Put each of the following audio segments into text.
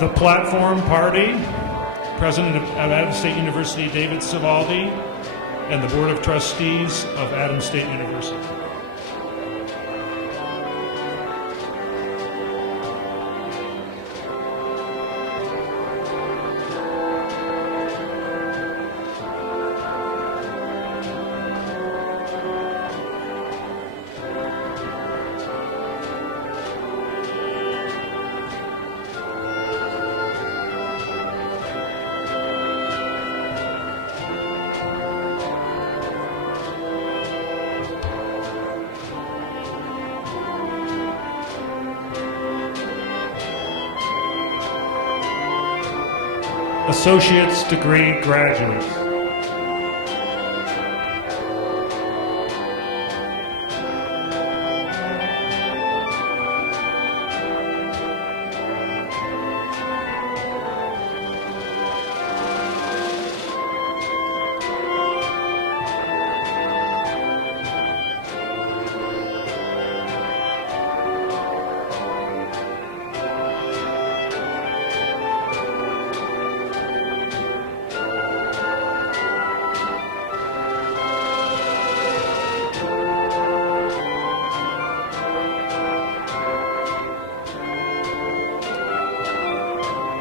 The Platform Party, President of Adams State University David Svaldi, and the Board of Trustees of Adams State University. Associate's degree graduates.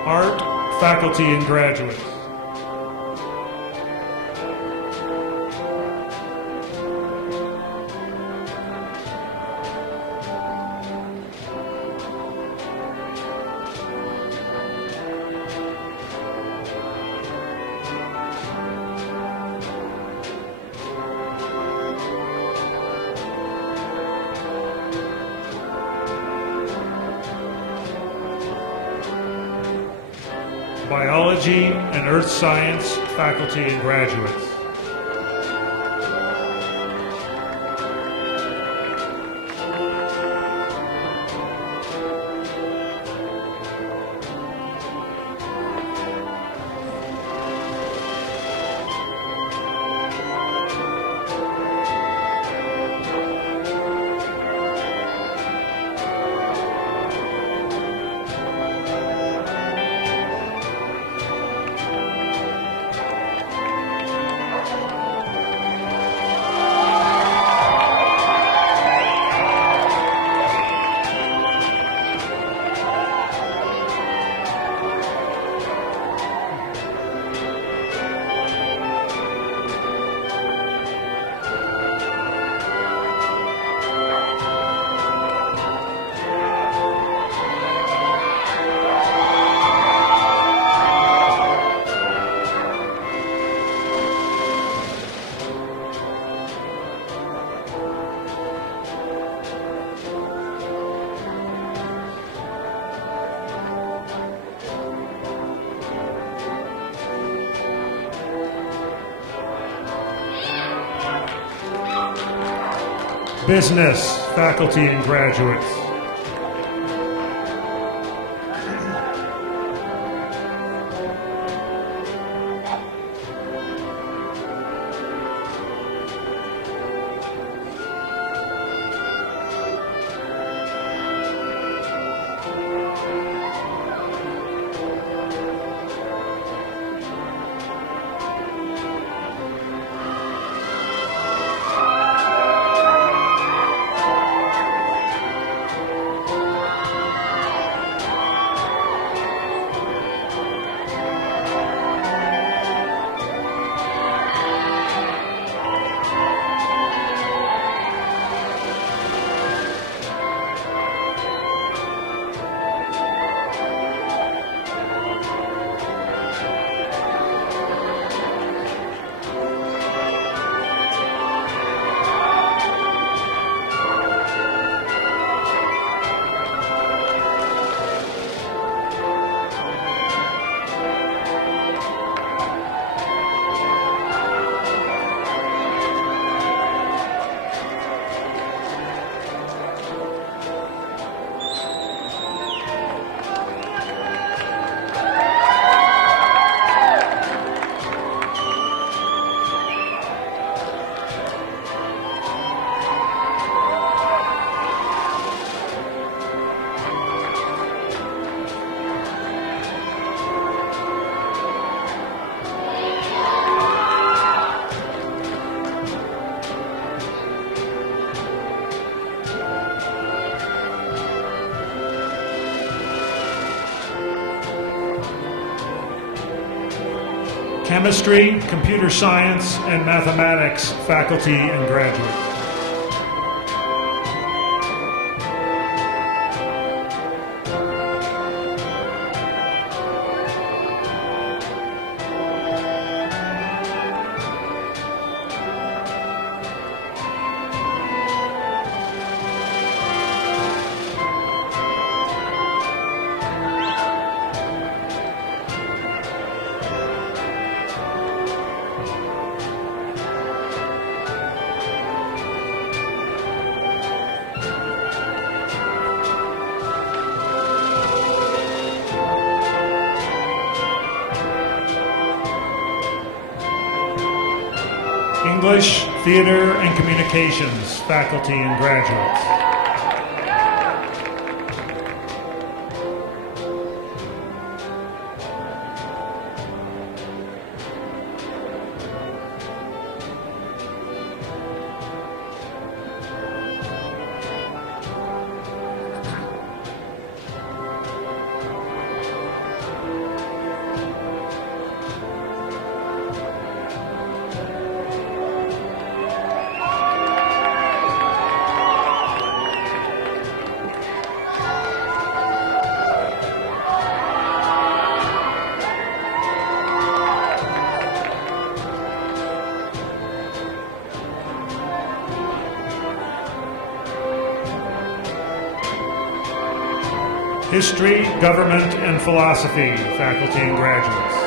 Art, faculty, and graduates. Biology and Earth Science faculty and graduates. Business faculty and graduates. Chemistry, Computer Science, and Mathematics faculty and graduates. English, Theater, and Communications faculty and graduates. History, Government, and Philosophy faculty and graduates.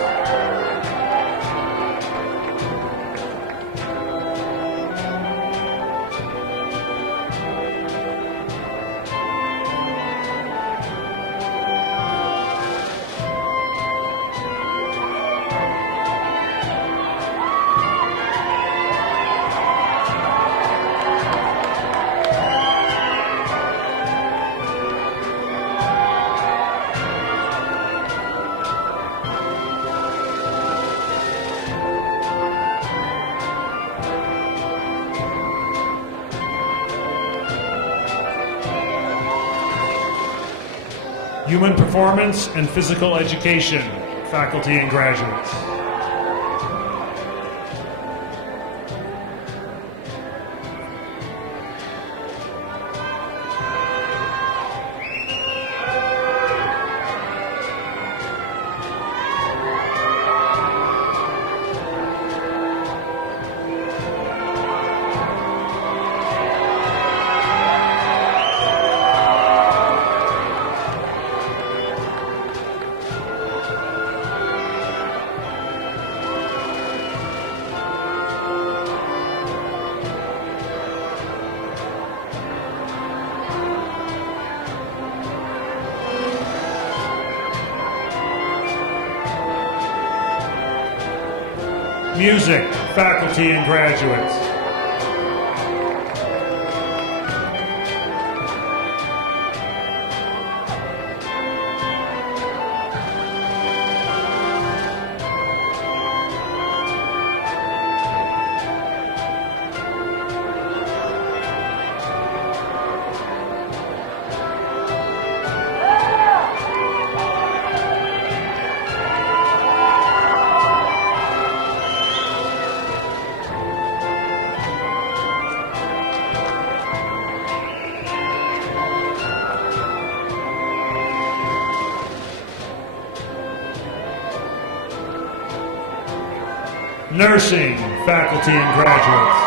Human Performance and Physical Education faculty and graduates. Music, faculty and graduates. Nursing, faculty and graduates.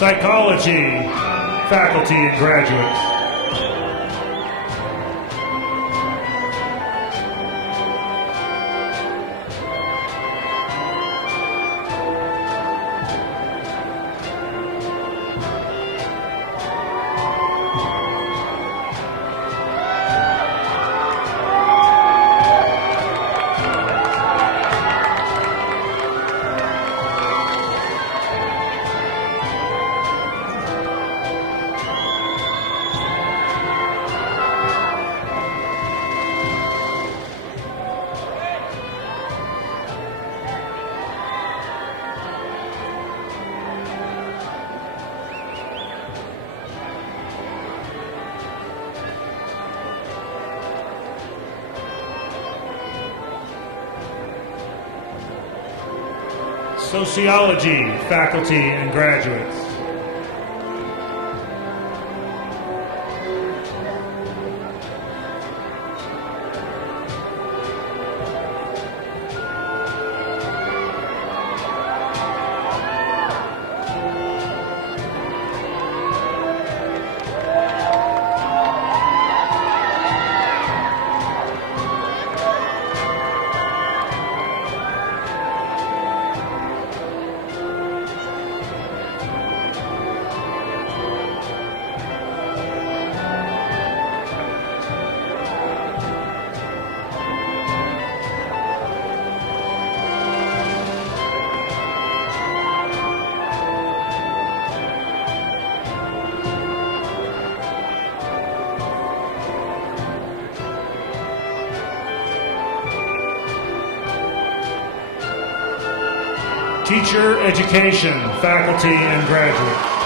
Psychology, faculty and graduates. Sociology, faculty and graduates. Teacher education, faculty and graduates.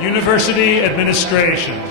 University administration.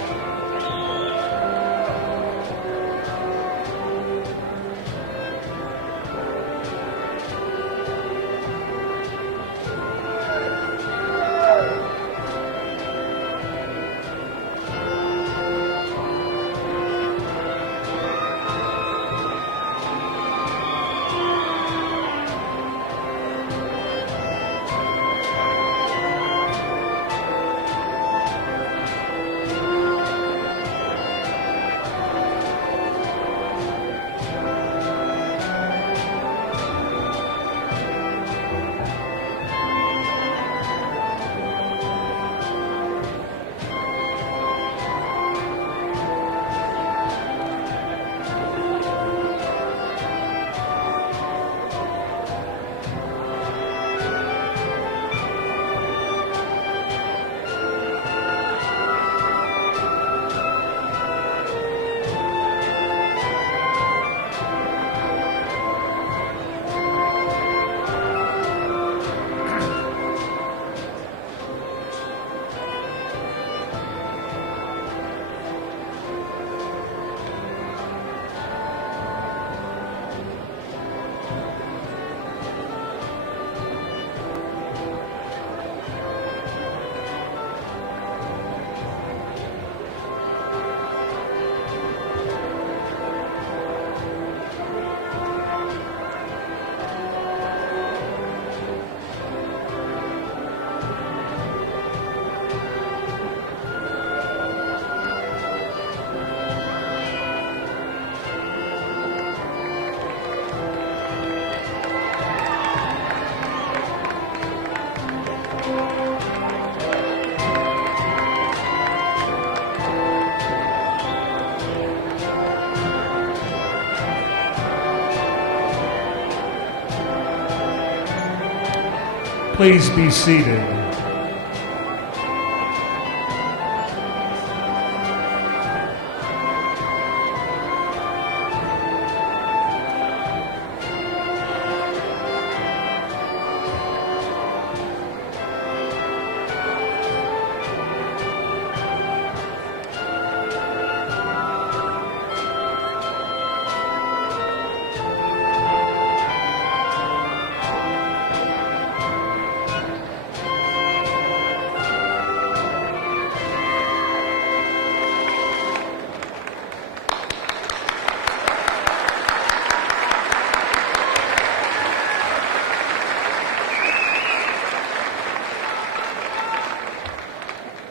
Please be seated.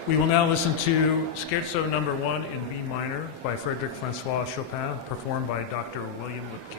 We will now listen to Scherzo number 1 in B minor by Frederic Francois Chopin, performed by Dr. William Lipke.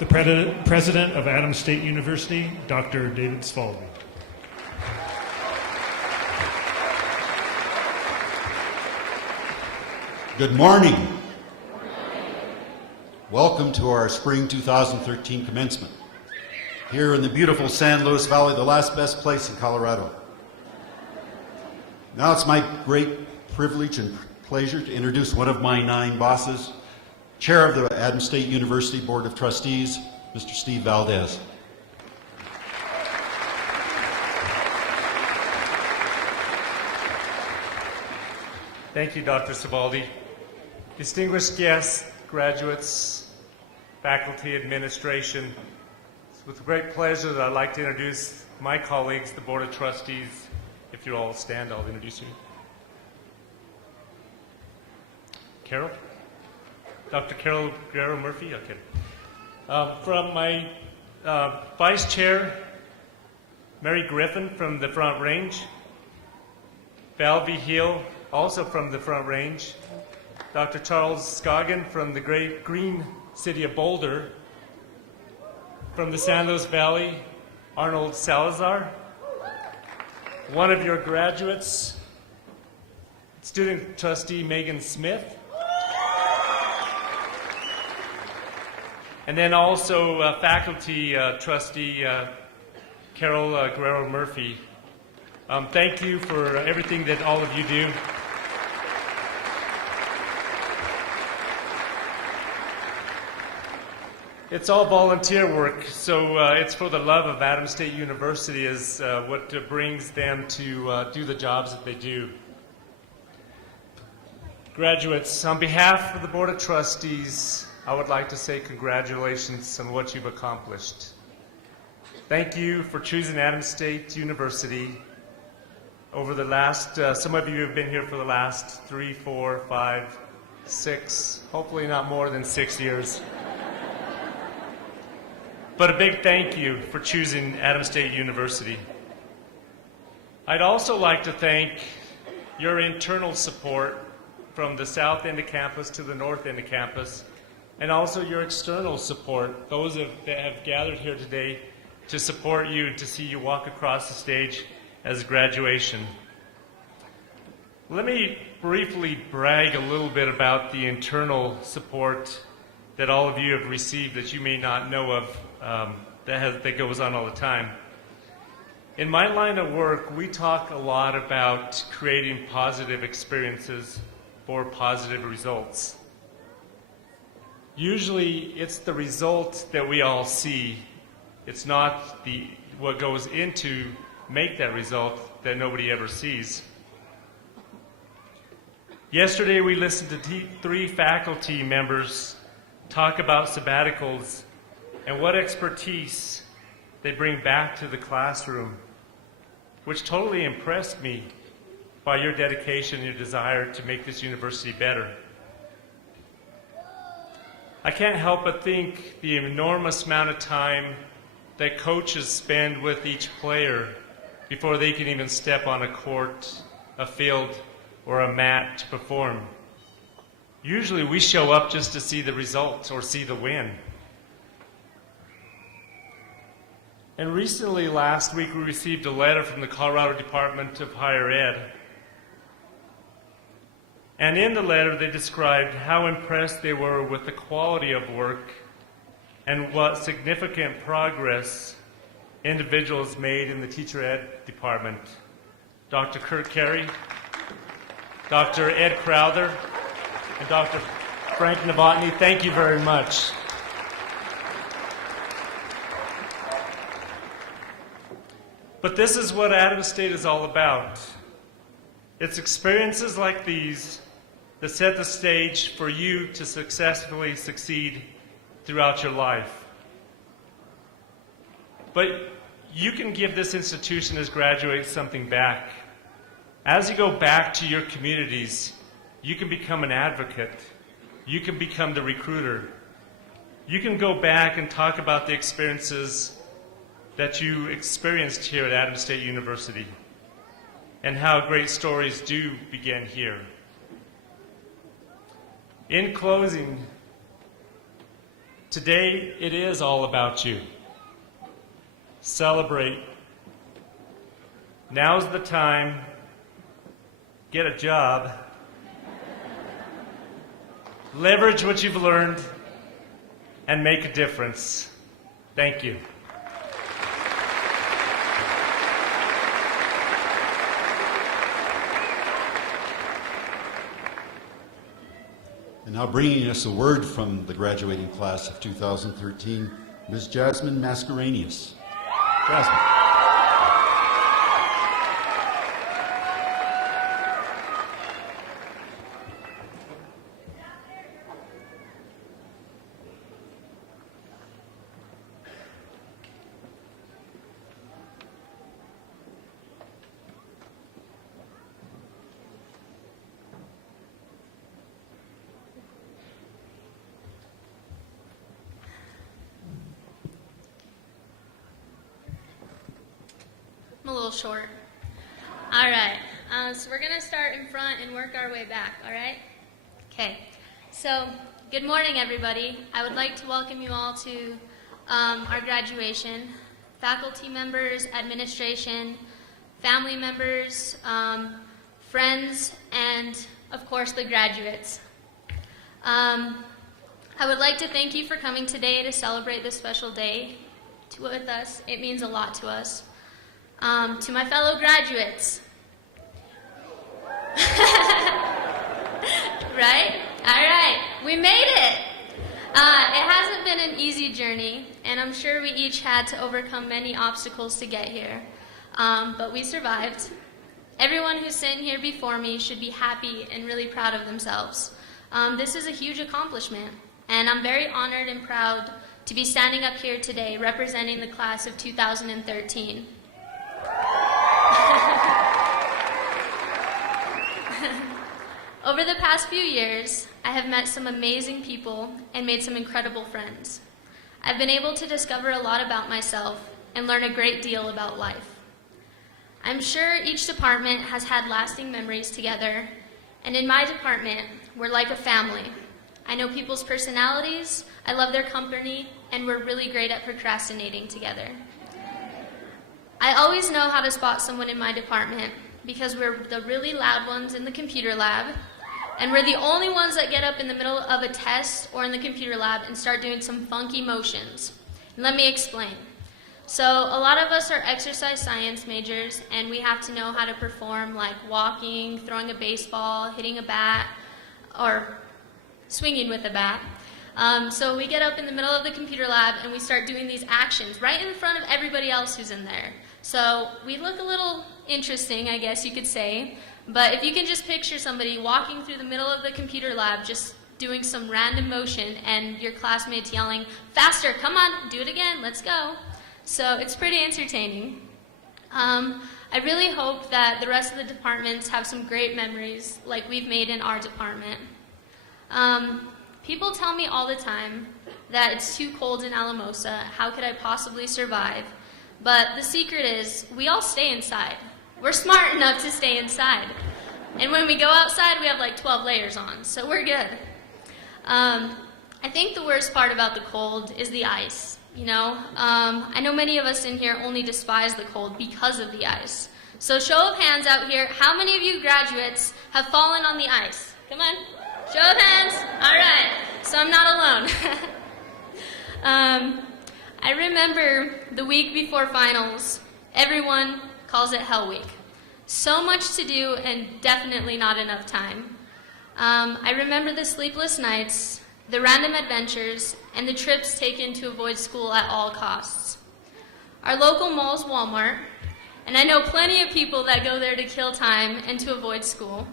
the president of Adams State University, Dr. David Svaldi. Good morning. Welcome to our spring 2013 commencement here in the beautiful San Luis Valley, the last best place in Colorado. Now it's my great privilege and pleasure to introduce one of my 9 bosses, Chair of the Adams State University Board of Trustees, Mr. Steve Valdez. Thank you, Dr. Svaldi. Distinguished guests, graduates, faculty, administration, it's with great pleasure that I'd like to introduce my colleagues, the Board of Trustees. If you all stand, I'll introduce you. Carol? Dr. Carol Guerrero-Murphy? Okay. From my Vice Chair, Mary Griffin from the Front Range. Val V. Hill, also from the Front Range. Dr. Charles Scoggin from the great green city of Boulder. From the San Luis Valley, Arnold Salazar. One of your graduates, student trustee Megan Smith. And then also faculty trustee Carol Guerrero-Murphy. Thank you for everything that all of you do. It's all volunteer work, so it's for the love of Adams State University is what brings them to do the jobs that they do. Graduates, on behalf of the Board of Trustees, I would like to say congratulations on what you've accomplished. Thank you for choosing Adams State University over the last, some of you have been here for the last 3, 4, 5, 6, hopefully not more than 6 years. But a big thank you for choosing Adams State University. I'd also like to thank your internal support from the south end of campus to the north end of campus, and also your external support, those that have gathered here today to support you and to see you walk across the stage as graduation. Let me briefly brag a little bit about the internal support that all of you have received that you may not know of, that goes on all the time. In my line of work, we talk a lot about creating positive experiences for positive results. Usually, it's the result that we all see. It's not what goes into make that result that nobody ever sees. Yesterday, we listened to 3 faculty members talk about sabbaticals and what expertise they bring back to the classroom, which totally impressed me by your dedication and your desire to make this university better. I can't help but think the enormous amount of time that coaches spend with each player before they can even step on a court, a field, or a mat to perform. Usually we show up just to see the results or see the win. And recently, last week, we received a letter from the Colorado Department of Higher Ed. And in the letter, they described how impressed they were with the quality of work and what significant progress individuals made in the teacher ed department. Dr. Kurt Carey, Dr. Ed Crowther, and Dr. Frank Novotny, thank you very much. But this is what Adams State is all about. It's experiences like these that set the stage for you to successfully succeed throughout your life. But you can give this institution as graduates something back. As you go back to your communities, you can become an advocate. You can become the recruiter. You can go back and talk about the experiences that you experienced here at Adams State University and how great stories do begin here. In closing, Today, it is all about you. Celebrate. Now's the time. Get a job. Leverage what you've learned and make a difference. Thank you. And now bringing us a word from the graduating class of 2013, Ms. Jasmine Mascareñas. Jasmine. A little short. All right, so we're going to start in front and work our way back, all right? Okay, so good morning, everybody. I would like to welcome you all to our graduation. Faculty members, administration, family members, friends, and of course the graduates. I would like to thank you for coming today to celebrate this special day with us. It means a lot to us. To my fellow graduates. Right? All right. We made it. It hasn't been an easy journey, and I'm sure we each had to overcome many obstacles to get here. But we survived. Everyone who's sitting here before me should be happy and really proud of themselves. This is a huge accomplishment, and I'm very honored and proud to be standing up here today representing the class of 2013. Over the past few years, I have met some amazing people and made some incredible friends. I've been able to discover a lot about myself and learn a great deal about life. I'm sure each department has had lasting memories together, and in my department, we're like a family. I know people's personalities, I love their company, and we're really great at procrastinating together. I always know how to spot someone in my department because we're the really loud ones in the computer lab, and we're the only ones that get up in the middle of a test or in the computer lab and start doing some funky motions. And let me explain. So a lot of us are exercise science majors, and we have to know how to perform like walking, throwing a baseball, hitting a bat, or swinging with a bat. So we get up in the middle of the computer lab and we start doing these actions right in front of everybody else who's in there. So we look a little interesting, I guess you could say, but if you can just picture somebody walking through the middle of the computer lab just doing some random motion and your classmates yelling, "Faster, come on, do it again, let's go." So it's pretty entertaining. I really hope that the rest of the departments have some great memories like we've made in our department. People tell me all the time that it's too cold in Alamosa, how could I possibly survive? But the secret is, we all stay inside. We're smart enough to stay inside. And when we go outside, we have like 12 layers on, so we're good. I think the worst part about the cold is the ice, you know? I know many of us in here only despise the cold because of the ice. So show of hands out here, how many of you graduates have fallen on the ice? Come on, show of hands. All right, so I'm not alone. I remember the week before finals, everyone calls it Hell Week. So much to do and definitely not enough time. I remember the sleepless nights, the random adventures, and the trips taken to avoid school at all costs. Our local mall is Walmart, and I know plenty of people that go there to kill time and to avoid school.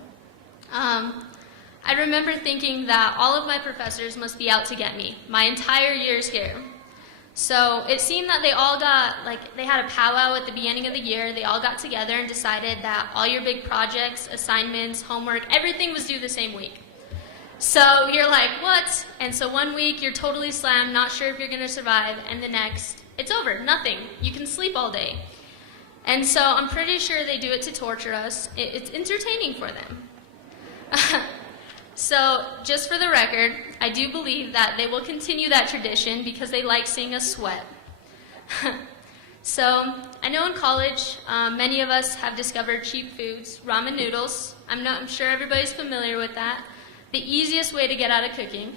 I remember thinking that all of my professors must be out to get me, my entire years here. So it seemed that they all they had a powwow at the beginning of the year. They all got together and decided that all your big projects, assignments, homework, everything was due the same week. So you're like, what? And so one week you're totally slammed, not sure if you're going to survive, and the next, it's over, nothing. You can sleep all day. And so I'm pretty sure they do it to torture us. It's entertaining for them. So, just for the record, I do believe that they will continue that tradition because they like seeing us sweat. So, I know in college, many of us have discovered cheap foods, ramen noodles. I'm sure everybody's familiar with that. The easiest way to get out of cooking.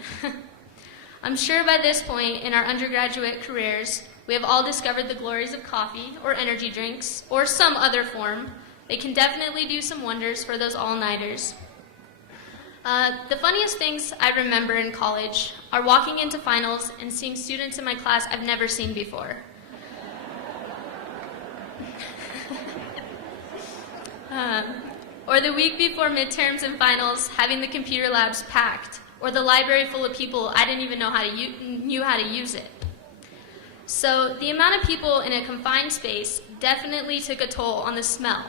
I'm sure by this point in our undergraduate careers, we have all discovered the glories of coffee or energy drinks or some other form. They can definitely do some wonders for those all-nighters. The funniest things I remember in college are walking into finals and seeing students in my class I've never seen before. Or the week before midterms and finals, having the computer labs packed, or the library full of people I didn't even know knew how to use it. So the amount of people in a confined space definitely took a toll on the smell.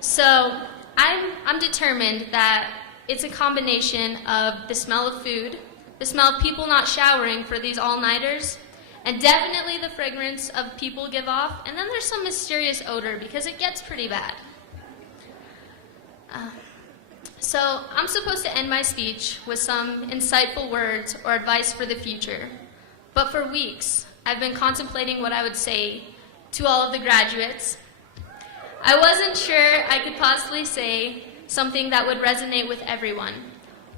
So I'm determined that it's a combination of the smell of food, the smell of people not showering for these all-nighters, and definitely the fragrance of people give off, and then there's some mysterious odor because it gets pretty bad. So I'm supposed to end my speech with some insightful words or advice for the future, but for weeks I've been contemplating what I would say to all of the graduates. I wasn't sure I could possibly say something that would resonate with everyone,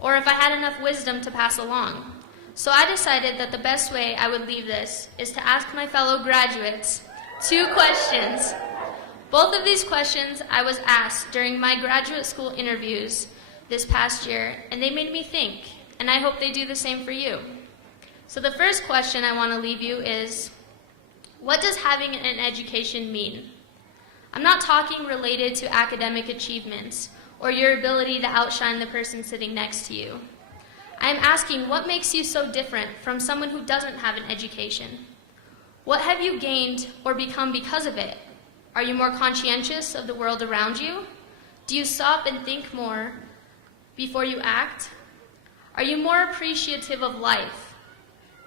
or if I had enough wisdom to pass along. So I decided that the best way I would leave this is to ask my fellow graduates 2 questions. Both of these questions I was asked during my graduate school interviews this past year, and they made me think, and I hope they do the same for you. So the first question I want to leave you is, what does having an education mean? I'm not talking related to academic achievements or your ability to outshine the person sitting next to you. I'm asking, what makes you so different from someone who doesn't have an education? What have you gained or become because of it? Are you more conscientious of the world around you? Do you stop and think more before you act? Are you more appreciative of life?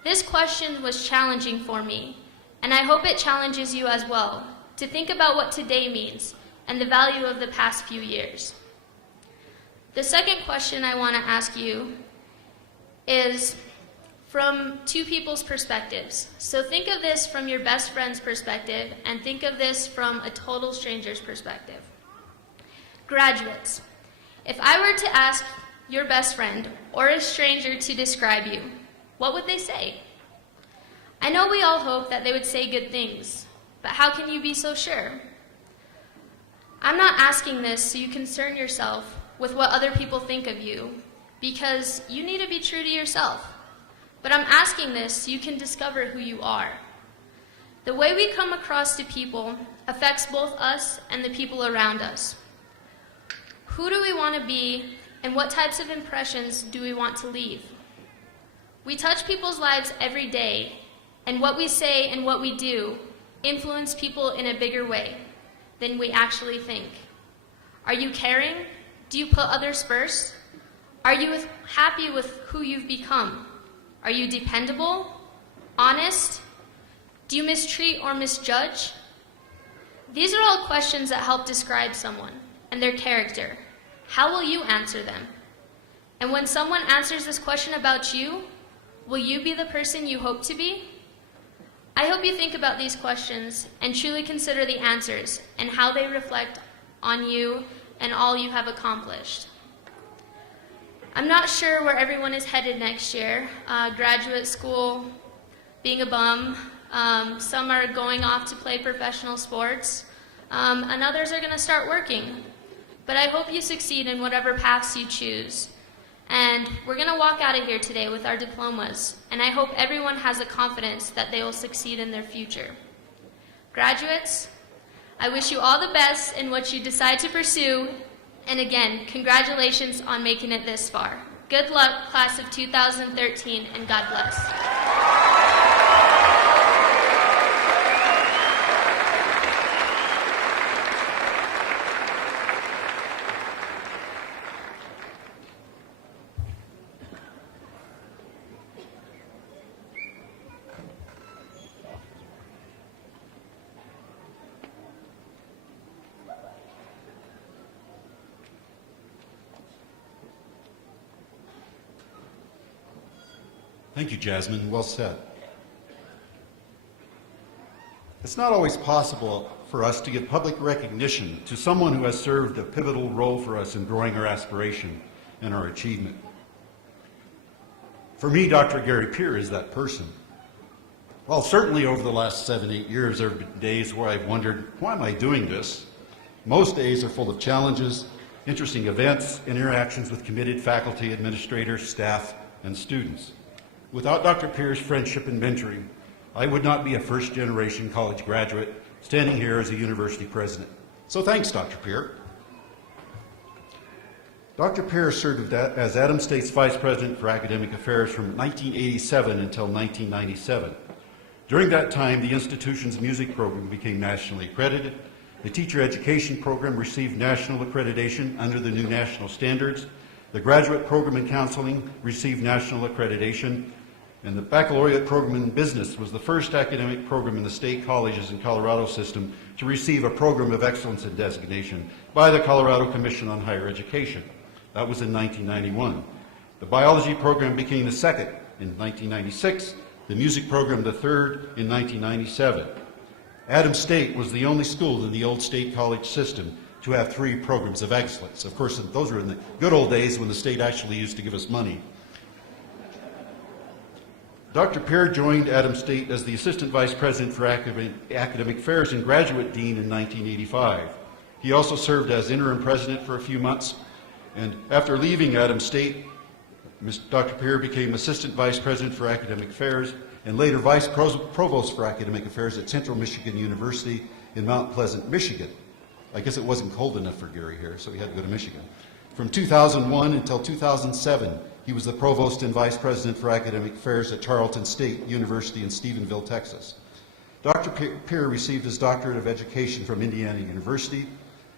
This question was challenging for me, and I hope it challenges you as well, to think about what today means and the value of the past few years. The second question I want to ask you is from 2 people's perspectives. So think of this from your best friend's perspective and think of this from a total stranger's perspective. Graduates, if I were to ask your best friend or a stranger to describe you, what would they say? I know we all hope that they would say good things, but how can you be so sure? I'm not asking this so you concern yourself with what other people think of you, because you need to be true to yourself. But I'm asking this so you can discover who you are. The way we come across to people affects both us and the people around us. Who do we want to be, and what types of impressions do we want to leave? We touch people's lives every day, and what we say and what we do influence people in a bigger way than we actually think. Are you caring? Do you put others first? Are you happy with who you've become? Are you dependable? Honest? Do you mistreat or misjudge? These are all questions that help describe someone and their character. How will you answer them? And when someone answers this question about you, will you be the person you hope to be? I hope you think about these questions and truly consider the answers and how they reflect on you and all you have accomplished. I'm not sure where everyone is headed next year. Graduate school, being a bum. Some are going off to play professional sports, and others are going to start working. But I hope you succeed in whatever paths you choose. And we're going to walk out of here today with our diplomas, and I hope everyone has the confidence that they will succeed in their future. Graduates, I wish you all the best in what you decide to pursue, and again, congratulations on making it this far. Good luck, class of 2013, and God bless. Thank you, Jasmine. Well said. It's not always possible for us to give public recognition to someone who has served a pivotal role for us in growing our aspiration and our achievement. For me, Dr. Gary Peer is that person. Well, certainly over the last 7-8 years, there have been days where I've wondered, why am I doing this? Most days are full of challenges, interesting events, and interactions with committed faculty, administrators, staff, and students. Without Dr. Peer's friendship and mentoring, I would not be a first-generation college graduate standing here as a university president. So thanks, Dr. Peer. Dr. Peer served as Adams State's Vice President for Academic Affairs from 1987 until 1997. During that time, the institution's music program became nationally accredited. The teacher education program received national accreditation under the new national standards. The graduate program in counseling received national accreditation. And the baccalaureate program in business was the first academic program in the state colleges in Colorado system to receive a program of excellence and designation by the Colorado Commission on Higher Education. That was in 1991. The biology program became the second in 1996, the music program the third in 1997. Adams State was the only school in the old state college system to have 3 programs of excellence. Of course, those were in the good old days when the state actually used to give us money. Dr. Peer joined Adams State as the Assistant Vice President for Academic Affairs and Graduate Dean in 1985. He also served as interim president for a few months, and after leaving Adams State, Dr. Peer became Assistant Vice President for Academic Affairs and later Vice Provost for Academic Affairs at Central Michigan University in Mount Pleasant, Michigan. I guess it wasn't cold enough for Gary here, so he had to go to Michigan. From 2001 until 2007, he was the Provost and Vice President for Academic Affairs at Tarleton State University in Stephenville, Texas. Dr. Peer received his Doctorate of Education from Indiana University,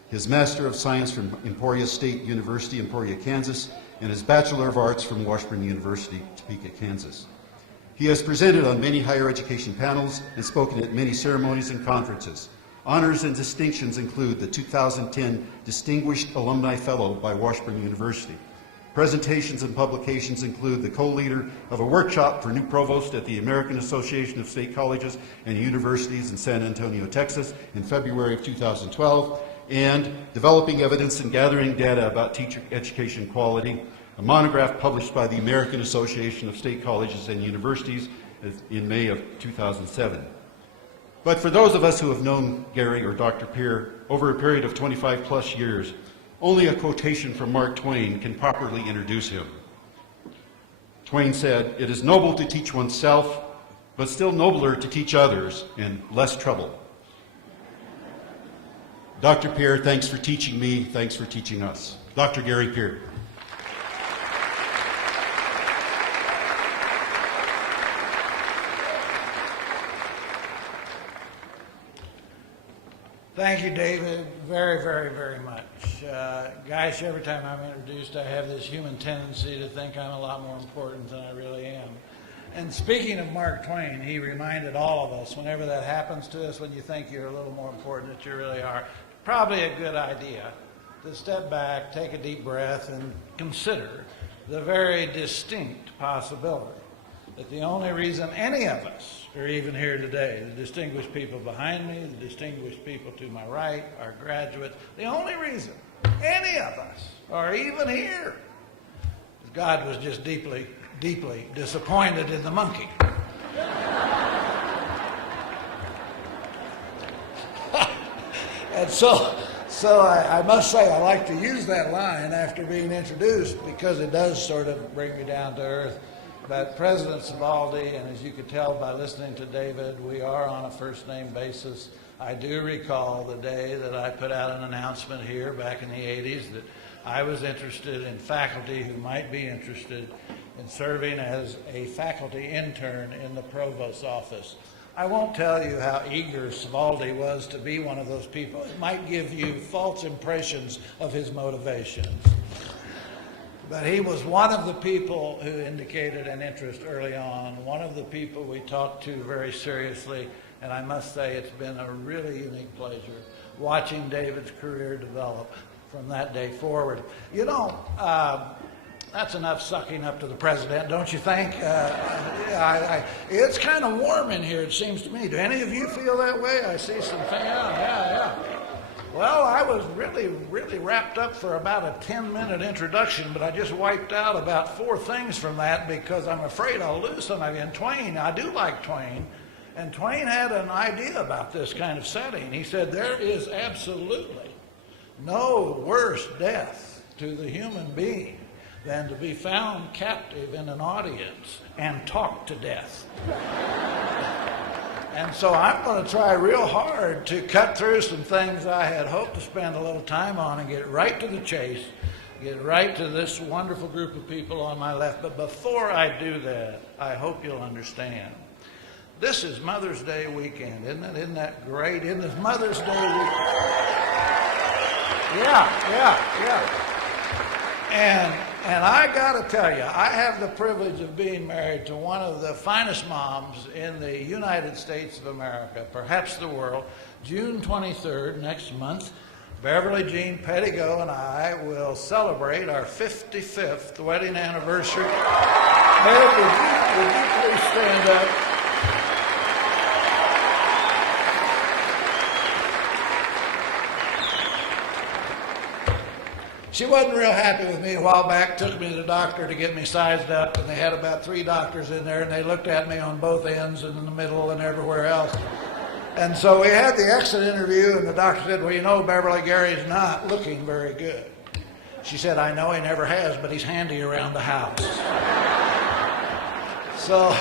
his Master of Science from Emporia State University, Emporia, Kansas, and his Bachelor of Arts from Washburn University, Topeka, Kansas. He has presented on many higher education panels and spoken at many ceremonies and conferences. Honors and distinctions include the 2010 Distinguished Alumni Fellow by Washburn University. Presentations and publications include the co-leader of a workshop for new provost at the American Association of State Colleges and Universities in San Antonio, Texas in February of 2012, and Developing Evidence and Gathering Data about Teacher Education Quality, a monograph published by the American Association of State Colleges and Universities in May of 2007. But for those of us who have known Gary or Dr. Peer over a period of 25 plus years, only a quotation from Mark Twain can properly introduce him. Twain said, "It is noble to teach oneself, but still nobler to teach others, and less trouble." Dr. Peer, thanks for teaching me, thanks for teaching us. Dr. Gary Peer. Thank you, David, very, very, very much. Gosh, every time I'm introduced, I have this human tendency to think I'm a lot more important than I really am. And speaking of Mark Twain, he reminded all of us, whenever that happens to us, when you think you're a little more important than you really are, probably a good idea to step back, take a deep breath, and consider the very distinct possibility that the only reason any of us are even here today, the distinguished people behind me, the distinguished people to my right, our graduates, the only reason any of us are even here is God was just deeply, deeply disappointed in the monkey. And so I must say I like to use that line after being introduced because it does sort of bring me down to earth. But President Svaldi, and as you could tell by listening to David, we are on a first-name basis. I do recall the day that I put out an announcement here back in the 80s that I was interested in faculty who might be interested in serving as a faculty intern in the provost's office. I won't tell you how eager Svaldi was to be one of those people. It might give you false impressions of his motivations. But he was one of the people who indicated an interest early on, one of the people we talked to very seriously, and I must say it's been a really unique pleasure watching David's career develop from that day forward. You know, That's enough sucking up to the president, don't you think? It's kind of warm in here, it seems to me. Do any of you feel that way? I see some things. Yeah. Well, I was really wrapped up for about a 10-minute introduction, but I just wiped out about 4 things from that because I'm afraid I'll lose some of you. And Twain, I do like Twain, and Twain had an idea about this kind of setting. He said, there is absolutely no worse death to the human being than to be found captive in an audience and talked to death. And so I'm going to try real hard to cut through some things I had hoped to spend a little time on and get right to the chase, get right to this wonderful group of people on my left. But before I do that, I hope you'll understand. This is Mother's Day weekend, isn't it? Isn't that great? Isn't this Mother's Day weekend? Yeah. And I got to tell you, I have the privilege of being married to one of the finest moms in the United States of America, perhaps the world. June 23rd, next month, Beverly Jean Pettigo and I will celebrate our 55th wedding anniversary. Bev, would you please stand up? She wasn't real happy with me a while back, took me to the doctor to get me sized up, and they had about 3 doctors in there, and they looked at me on both ends and in the middle and everywhere else. And so we had the exit interview, and the doctor said, well, you know, Beverly, Gary's not looking very good. She said, I know he never has, but he's handy around the house. So,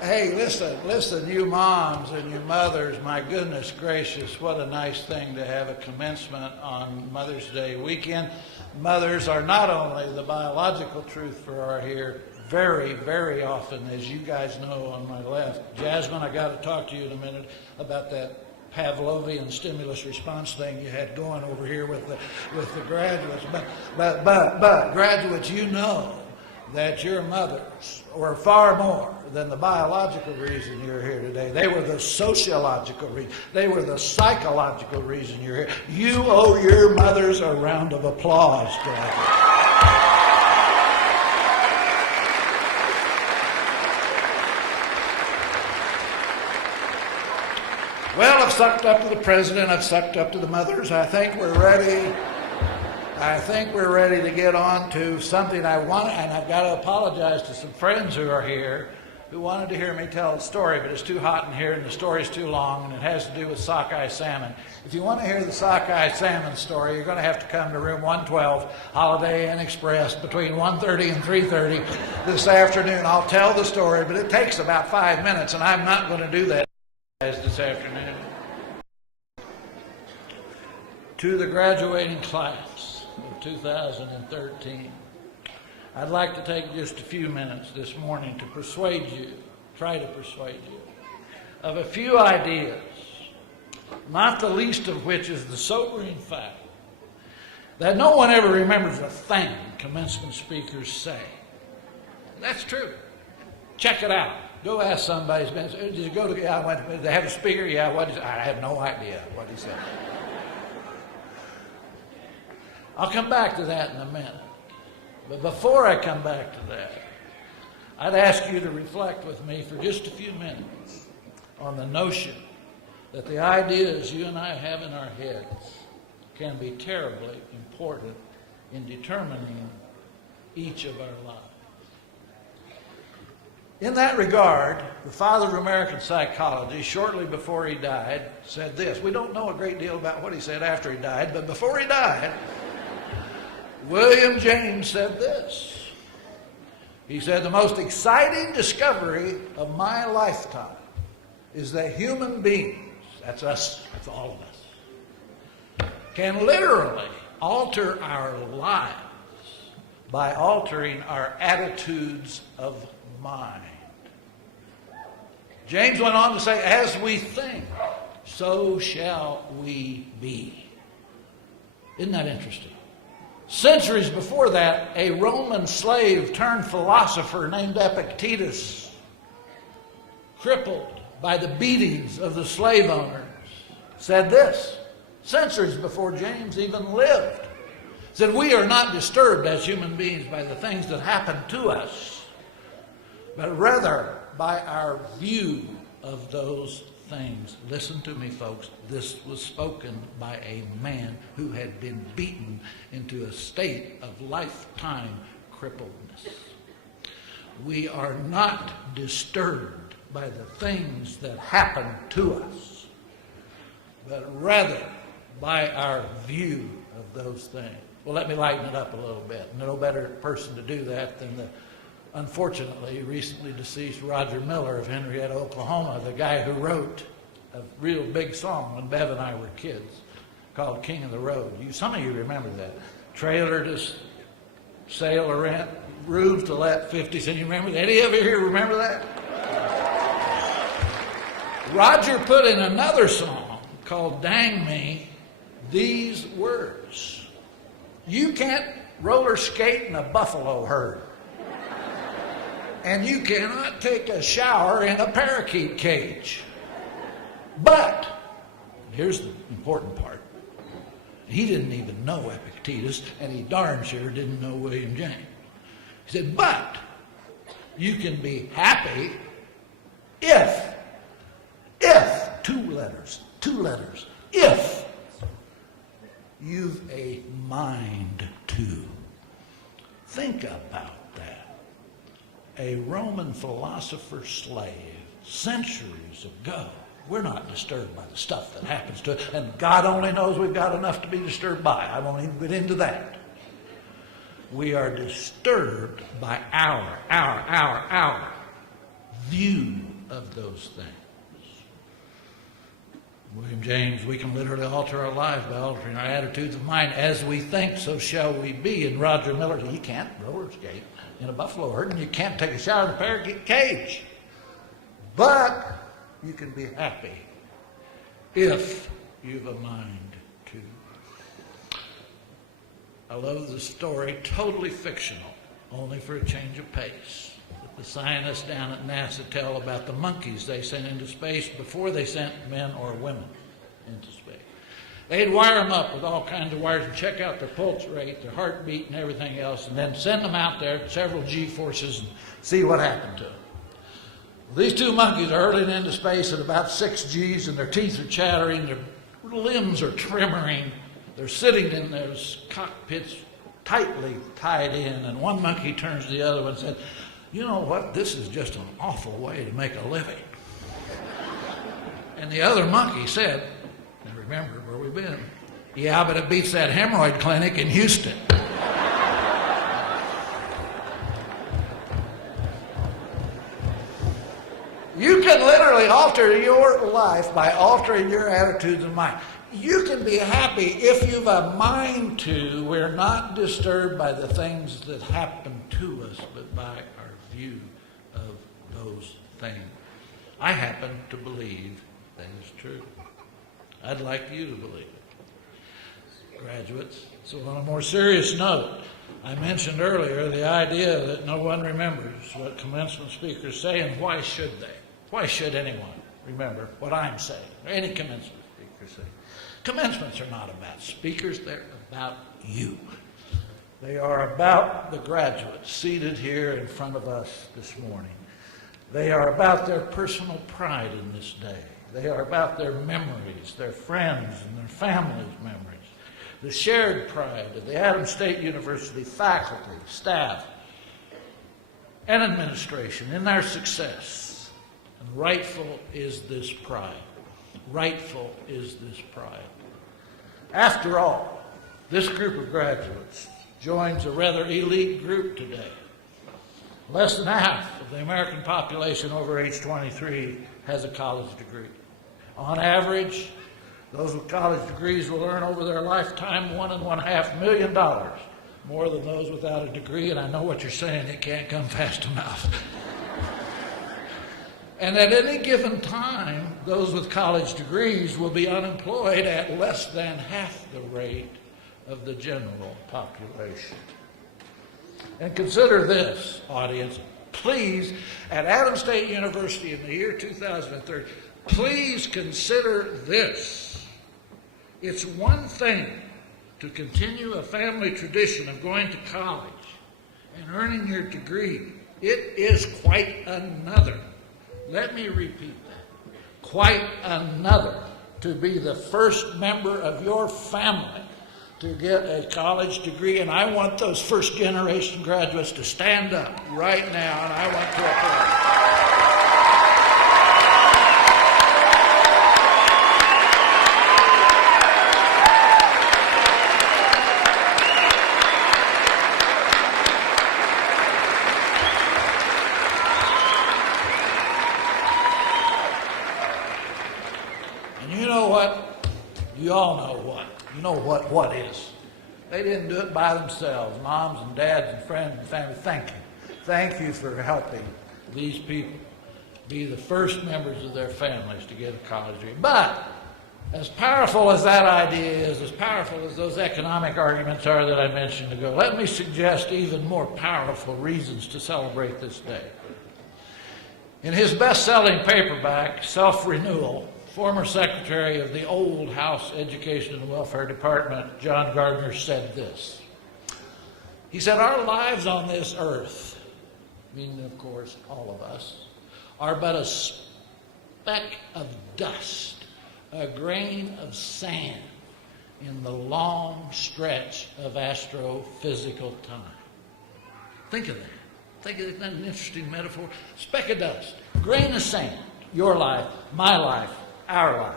hey, listen, you moms and you mothers, my goodness gracious, what a nice thing to have a commencement on Mother's Day weekend. Mothers are not only the biological truth for our here, very, very often, as you guys know on my left. Jasmine, I got to talk to you in a minute about that Pavlovian stimulus response thing you had going over here with the graduates. But graduates, you know that your mothers were far more than the biological reason you're here today. They were the sociological reason. They were the psychological reason you're here. You owe your mothers a round of applause today. Well, I've sucked up to the president. I've sucked up to the mothers. I think we're ready to get on to something I want, and I've got to apologize to some friends who are here who wanted to hear me tell a story, but it's too hot in here and the story's too long, and it has to do with sockeye salmon. If you want to hear the sockeye salmon story, you're going to have to come to room 112, Holiday Inn Express, between 1:30 and 3:30 this afternoon. I'll tell the story, but it takes about 5 minutes, and I'm not going to do that this afternoon. To the graduating class of 2013, I'd like to take just a few minutes this morning to try to persuade you of a few ideas, not the least of which is the sobering fact that no one ever remembers a thing commencement speakers say. That's true. Check it out. Go ask somebody. Did you go to? Yeah, I went. Did they have a speaker? Yeah. What? I have no idea what he said. I'll come back to that in a minute. But before I come back to that, I'd ask you to reflect with me for just a few minutes on the notion that the ideas you and I have in our heads can be terribly important in determining each of our lives. In that regard, the father of American psychology, shortly before he died, said this. We don't know a great deal about what he said after he died, but before he died, William James said this. He said, the most exciting discovery of my lifetime is that human beings, that's us, that's all of us, can literally alter our lives by altering our attitudes of mind. James went on to say, as we think, so shall we be. Isn't that interesting? Centuries before that, a Roman slave turned philosopher named Epictetus, crippled by the beatings of the slave owners, said this, centuries before James even lived. Said, we are not disturbed as human beings by the things that happen to us, but rather by our view of those things. Listen to me, folks. This was spoken by a man who had been beaten into a state of lifetime crippledness. We are not disturbed by the things that happen to us, but rather by our view of those things. Well, let me lighten it up a little bit. No better person to do that than the unfortunately recently deceased Roger Miller of Henrietta, Oklahoma, the guy who wrote a real big song when Bev and I were kids called King of the Road. Some of you remember that. Trailer to sale or rent, rooms to let, 50 cents. You remember that? Any of you here remember that? Roger put in another song called Dang Me these words. You can't roller skate in a buffalo herd. And you cannot take a shower in a parakeet cage. But, here's the important part. He didn't even know Epictetus, and he darn sure didn't know William James. He said, but you can be happy if, two letters, if you've a mind to. Think about that. A Roman philosopher slave centuries ago. We're not disturbed by the stuff that happens to us, and God only knows we've got enough to be disturbed by. I won't even get into that. We are disturbed by our view of those things. William James, we can literally alter our lives by altering our attitudes of mind. As we think, so shall we be. And Roger Miller said, you can't roller skate in a buffalo herd, and you can't take a shower in a parakeet cage. But you can be happy if you've a mind to. I love the story, totally fictional, only for a change of pace. The scientists down at NASA tell about the monkeys they sent into space before they sent men or women into space. They'd wire them up with all kinds of wires and check out their pulse rate, their heartbeat, and everything else, and then send them out there, several G-forces, and see what happened to them. Well, these two monkeys are hurtling into space at about 6 Gs, and their teeth are chattering, their limbs are tremoring. They're sitting in those cockpits tightly tied in, and one monkey turns to the other one and said, you know what, this is just an awful way to make a living. And the other monkey said, and remember where we've been, yeah, but it beats that hemorrhoid clinic in Houston. You can literally alter your life by altering your attitudes of mind. You can be happy if you've a mind to. We're not disturbed by the things that happen to us, but by our view of those things. I happen to believe that is true. I'd like you to believe it. Graduates, so on a more serious note, I mentioned earlier the idea that no one remembers what commencement speakers say, and why should they? Why should anyone remember what I'm saying, or any commencement speaker say? Commencements are not about speakers, they're about you. They are about the graduates seated here in front of us this morning. They are about their personal pride in this day. They are about their memories, their friends and their families' memories. The shared pride of the Adams State University faculty, staff, and administration in their success. And rightful is this pride. Rightful is this pride. After all, this group of graduates joins a rather elite group today. Less than half of the American population over age 23 has a college degree. On average, those with college degrees will earn over their lifetime $1.5 million, more than those without a degree, and I know what you're saying, it can't come fast enough. And at any given time, those with college degrees will be unemployed at less than half the rate of the general population. And consider this, audience, please, at Adams State University in the year 2003, please consider this. It's one thing to continue a family tradition of going to college and earning your degree, it is quite another. Let me repeat that. Quite another to be the first member of your family to get a college degree. And I want those first generation graduates to stand up right now, and I want to applaud. You all know what. You know what is. They didn't do it by themselves. Moms and dads and friends and family, thank you. Thank you for helping these people be the first members of their families to get a college degree. But as powerful as that idea is, as powerful as those economic arguments are that I mentioned ago, let me suggest even more powerful reasons to celebrate this day. In his best-selling paperback, Self-Renewal, former Secretary of the old House Education and Welfare Department, John Gardner, said this. He said, "Our lives on this earth," meaning, of course, all of us, "are but a speck of dust, a grain of sand in the long stretch of astrophysical time." Think of that. Think of that, an interesting metaphor. Speck of dust, grain of sand, your life, my life, our lives.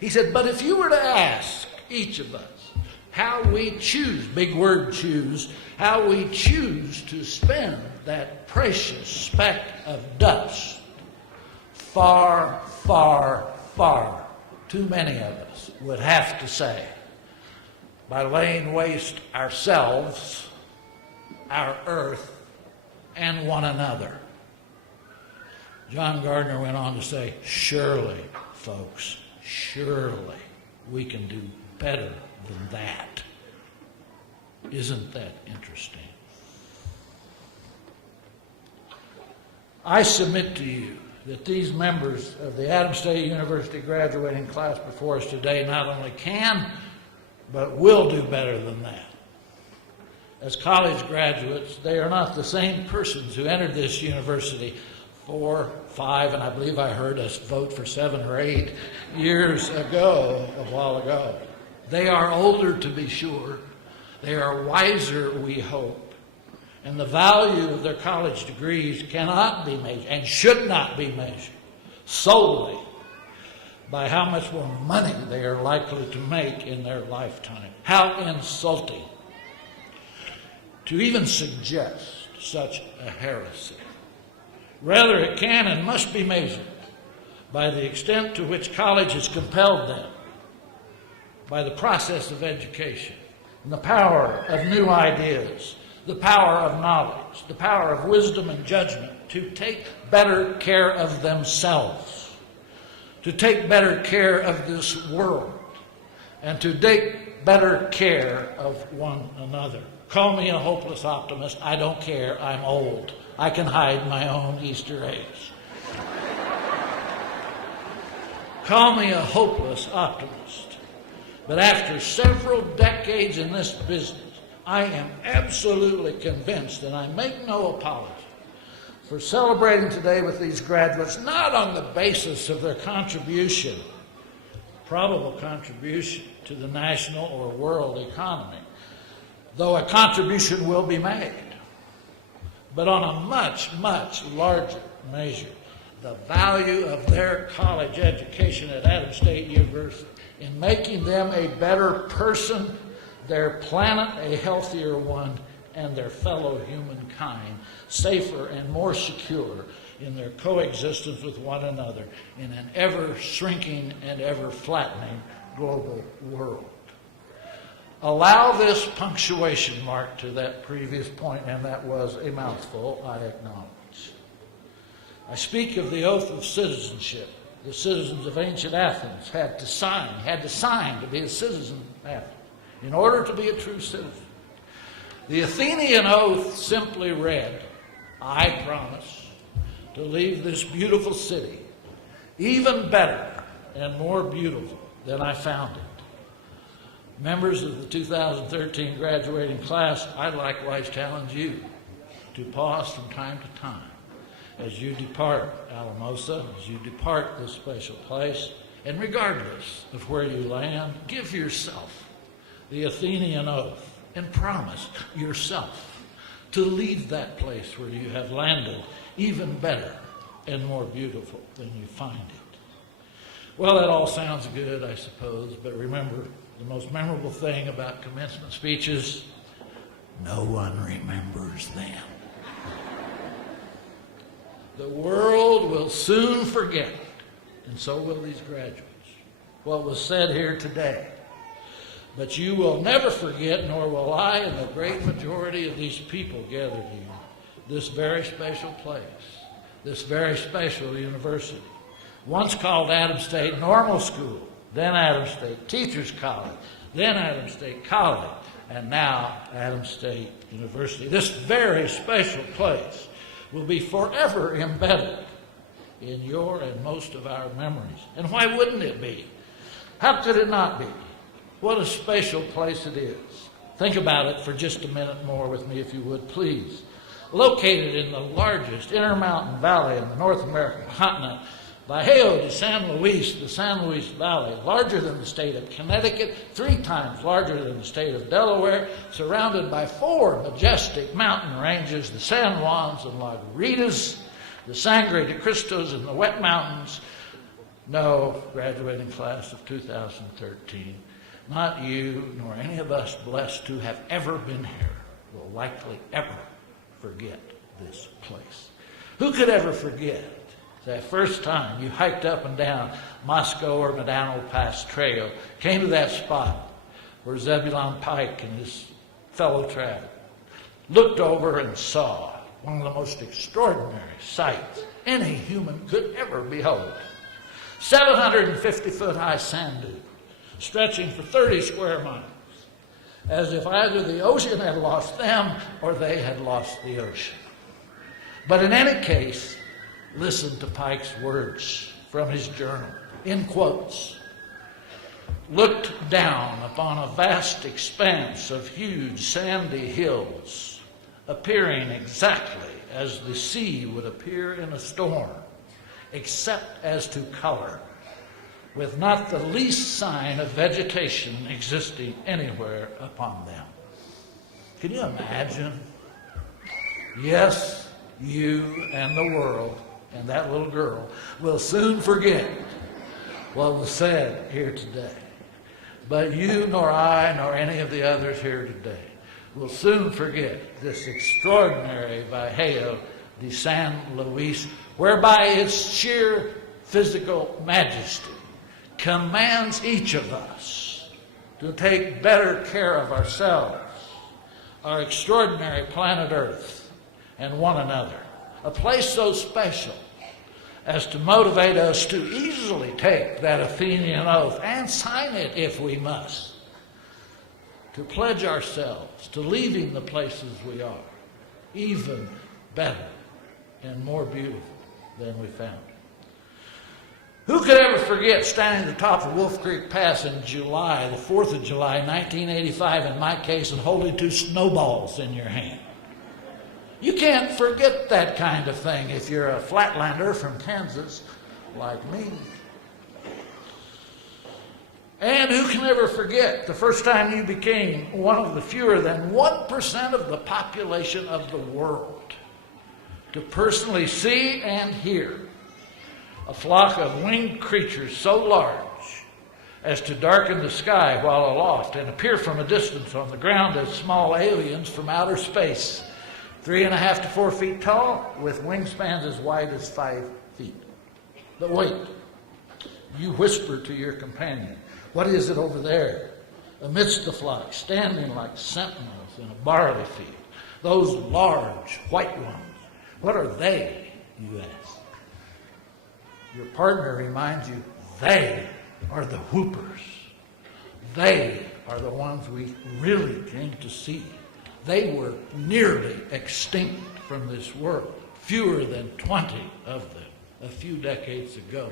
He said, but if you were to ask each of us how we choose, big word choose, how we choose to spend that precious speck of dust, far, far, far too many of us would have to say, by laying waste ourselves, our earth, and one another. John Gardner went on to say, surely, folks, surely we can do better than that. Isn't that interesting? I submit to you that these members of the Adams State University graduating class before us today not only can, but will do better than that. As college graduates, they are not the same persons who entered this university 4, 5, and I believe I heard us vote for 7 or 8 years ago, a while ago. They are older, to be sure. They are wiser, we hope. And the value of their college degrees cannot be measured, and should not be measured, solely by how much more money they are likely to make in their lifetime. How insulting to even suggest such a heresy. Rather, it can and must be measured by the extent to which college has compelled them, by the process of education, and the power of new ideas, the power of knowledge, the power of wisdom and judgment to take better care of themselves, to take better care of this world, and to take better care of one another. Call me a hopeless optimist. I don't care. I'm old. I can hide my own Easter eggs. Call me a hopeless optimist. But after several decades in this business, I am absolutely convinced, and I make no apology for celebrating today with these graduates, not on the basis of their contribution, probable contribution to the national or world economy, though a contribution will be made, but on a much, much larger measure, the value of their college education at Adams State University in making them a better person, their planet a healthier one, and their fellow humankind safer and more secure in their coexistence with one another in an ever-shrinking and ever-flattening global world. Allow this punctuation mark to that previous point, and that was a mouthful, I acknowledge. I speak of the oath of citizenship the citizens of ancient Athens had to sign to be a citizen of Athens in order to be a true citizen. The Athenian oath simply read, I promise to leave this beautiful city even better and more beautiful than I found it. Members of the 2013 graduating class, I likewise challenge you to pause from time to time as you depart Alamosa, as you depart this special place, and regardless of where you land, give yourself the Athenian oath and promise yourself to leave that place where you have landed even better and more beautiful than you find it. Well, that all sounds good, I suppose, but remember, the most memorable thing about commencement speeches, no one remembers them. The world will soon forget, and so will these graduates, what was said here today. But you will never forget, nor will I, and the great majority of these people gathered here, this very special place, this very special university, once called Adams State Normal School, then Adams State Teachers College, then Adams State College, and now Adams State University. This very special place will be forever embedded in your and most of our memories. And why wouldn't it be? How could it not be? What a special place it is. Think about it for just a minute more with me, if you would, please. Located in the largest intermountain valley in the North American continent, Bajo de San Luis, the San Luis Valley, larger than the state of Connecticut, 3 times larger than the state of Delaware, surrounded by 4 majestic mountain ranges, the San Juans and Lagritas, the Sangre de Cristos in the Wet Mountains. No, graduating class of 2013, not you nor any of us blessed to have ever been here will likely ever forget this place. Who could ever forget that first time you hiked up and down Moscow or Medano Pass Trail, came to that spot where Zebulon Pike and his fellow traveler looked over and saw one of the most extraordinary sights any human could ever behold. 750-foot high sand dune stretching for 30 square miles, as if either the ocean had lost them or they had lost the ocean. But in any case, listen to Pike's words from his journal, in quotes. Looked down upon a vast expanse of huge sandy hills, appearing exactly as the sea would appear in a storm, except as to color, with not the least sign of vegetation existing anywhere upon them. Can you imagine? Yes, you and the world and that little girl will soon forget what was said here today. But you nor I nor any of the others here today will soon forget this extraordinary Bajo de San Luis, whereby its sheer physical majesty commands each of us to take better care of ourselves, our extraordinary planet Earth, and one another. A place so special as to motivate us to easily take that Athenian oath and sign it if we must, to pledge ourselves to leaving the places we are even better and more beautiful than we found it. Who could ever forget standing at the top of Wolf Creek Pass in July, the 4th of July, 1985, in my case, and holding 2 snowballs in your hand? You can't forget that kind of thing if you're a flatlander from Kansas like me. And who can ever forget the first time you became one of the fewer than 1% of the population of the world to personally see and hear a flock of winged creatures so large as to darken the sky while aloft and appear from a distance on the ground as small aliens from outer space, 3.5 to 4 feet tall, with wingspans as wide as 5 feet. But wait, you whisper to your companion, what is it over there? Amidst the flock, standing like sentinels in a barley field, those large white ones, what are they, you ask? Your partner reminds you, they are the whoopers. They are the ones we really came to see. They were nearly extinct from this world, fewer than 20 of them a few decades ago.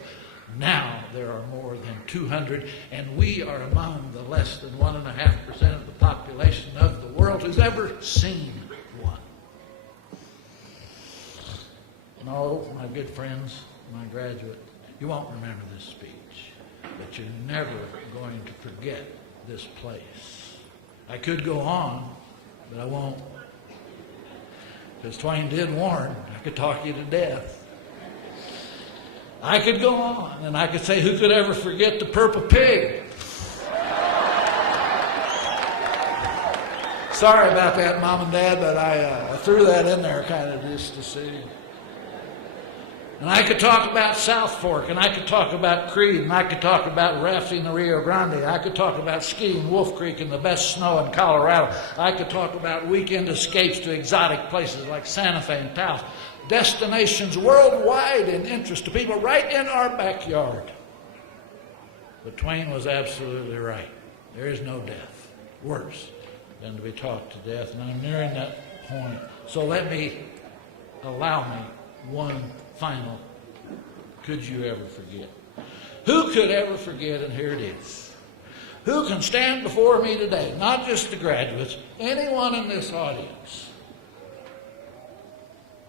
Now there are more than 200, and we are among the less than 1.5% of the population of the world who's ever seen one. No, my good friends, my graduate, you won't remember this speech, but you're never going to forget this place. I could go on, but I won't. Because Twain did warn, I could talk you to death. I could go on, and I could say, who could ever forget the purple pig? Sorry about that, Mom and Dad, but I threw that in there kind of just to see. And I could talk about South Fork, and I could talk about Creed, and I could talk about rafting the Rio Grande. I could talk about skiing Wolf Creek and the best snow in Colorado. I could talk about weekend escapes to exotic places like Santa Fe and Taos. Destinations worldwide in interest to people right in our backyard. But Twain was absolutely right. There is no death worse than to be talked to death, and I'm nearing that point. So allow me one final, could you ever forget? Who could ever forget, and here it is. Who can stand before me today, not just the graduates, anyone in this audience,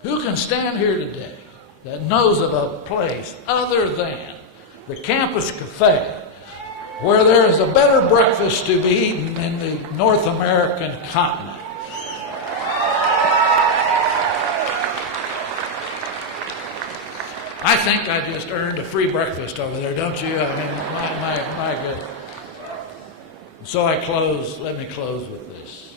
who can stand here today that knows of a place other than the campus cafe where there is a better breakfast to be eaten in the North American continent? I think I just earned a free breakfast over there, don't you? I mean, my good. So let me close with this.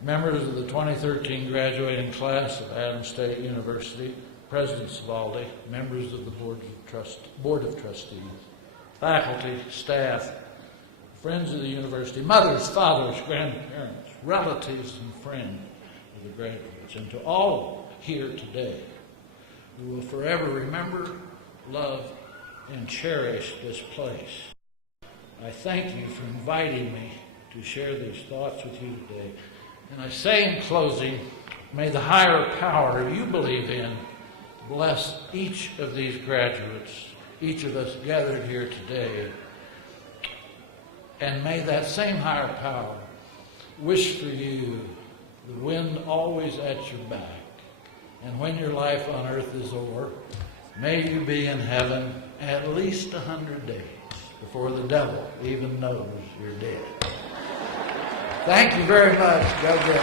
Members of the 2013 graduating class of Adams State University, President Svaldi, members of the Board of Trustees, faculty, staff, friends of the university, mothers, fathers, grandparents, relatives, and friends of the graduates, and to all here today, we will forever remember, love, and cherish this place. I thank you for inviting me to share these thoughts with you today. And I say in closing, may the higher power you believe in bless each of these graduates, each of us gathered here today. And may that same higher power wish for you the wind always at your back. And when your life on earth is over, may you be in heaven at least 100 days before the devil even knows you're dead. Thank you very much. Go get it.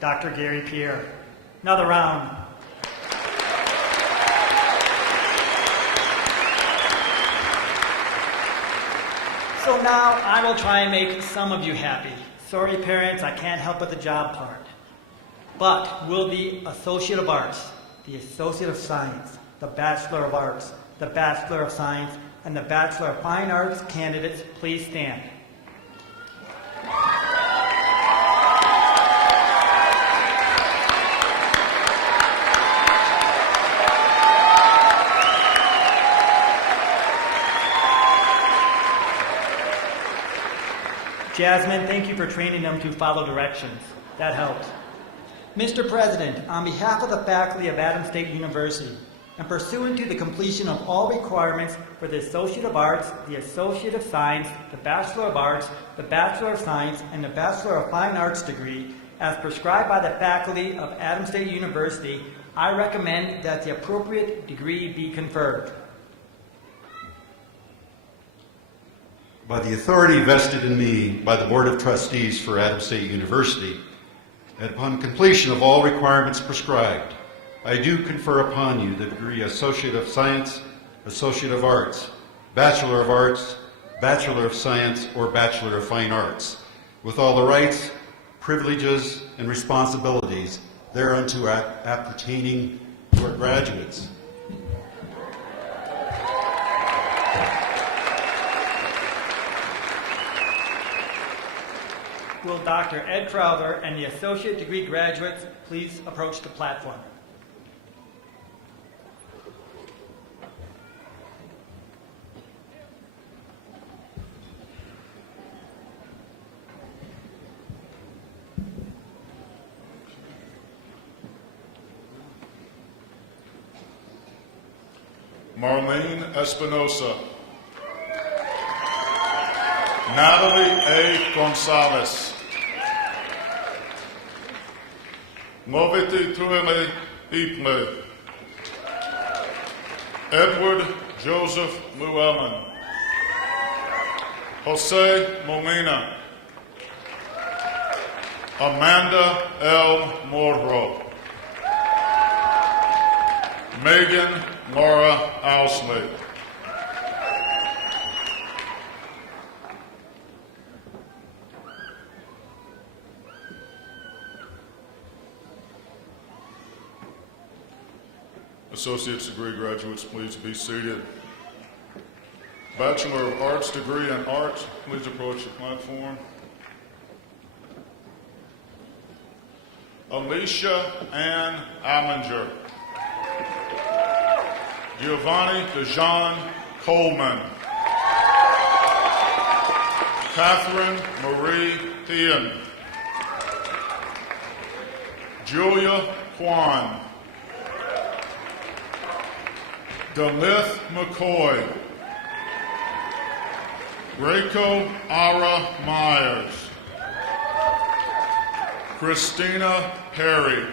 Dr. Gary Pierre. Another round. So now I will try and make some of you happy. Sorry, parents, I can't help with the job part. But will the Associate of Arts, the Associate of Science, the Bachelor of Arts, the Bachelor of Science, and the Bachelor of Fine Arts candidates please stand? Jasmine, thank you for training them to follow directions. That helped. Mr. President, on behalf of the faculty of Adams State University, and pursuant to the completion of all requirements for the Associate of Arts, the Associate of Science, the Bachelor of Arts, the Bachelor of Science, and the Bachelor of Fine Arts degree, as prescribed by the faculty of Adams State University, I recommend that the appropriate degree be conferred. By the authority vested in me by the Board of Trustees for Adams State University, and upon completion of all requirements prescribed, I do confer upon you the degree Associate of Science, Associate of Arts, Bachelor of Arts, Bachelor of Science, or Bachelor of Fine Arts, with all the rights, privileges, and responsibilities thereunto appertaining to our graduates. Will Dr. Ed Crowther and the associate degree graduates please approach the platform? Marlene Espinosa, Natalie A. Gonzalez, Moviti Tuele Iple, Edward Joseph Llewellyn, Jose Molina, Amanda L. Morro, Megan Laura Owsley, Associate's degree graduates, please be seated. Bachelor of Arts degree in Art, please approach the platform. Alicia Ann Allinger, Giovanni DeJean Coleman, Catherine Marie Thean, Julia Kwan, Dalith McCoy, Reiko Ara Myers, Christina Perry,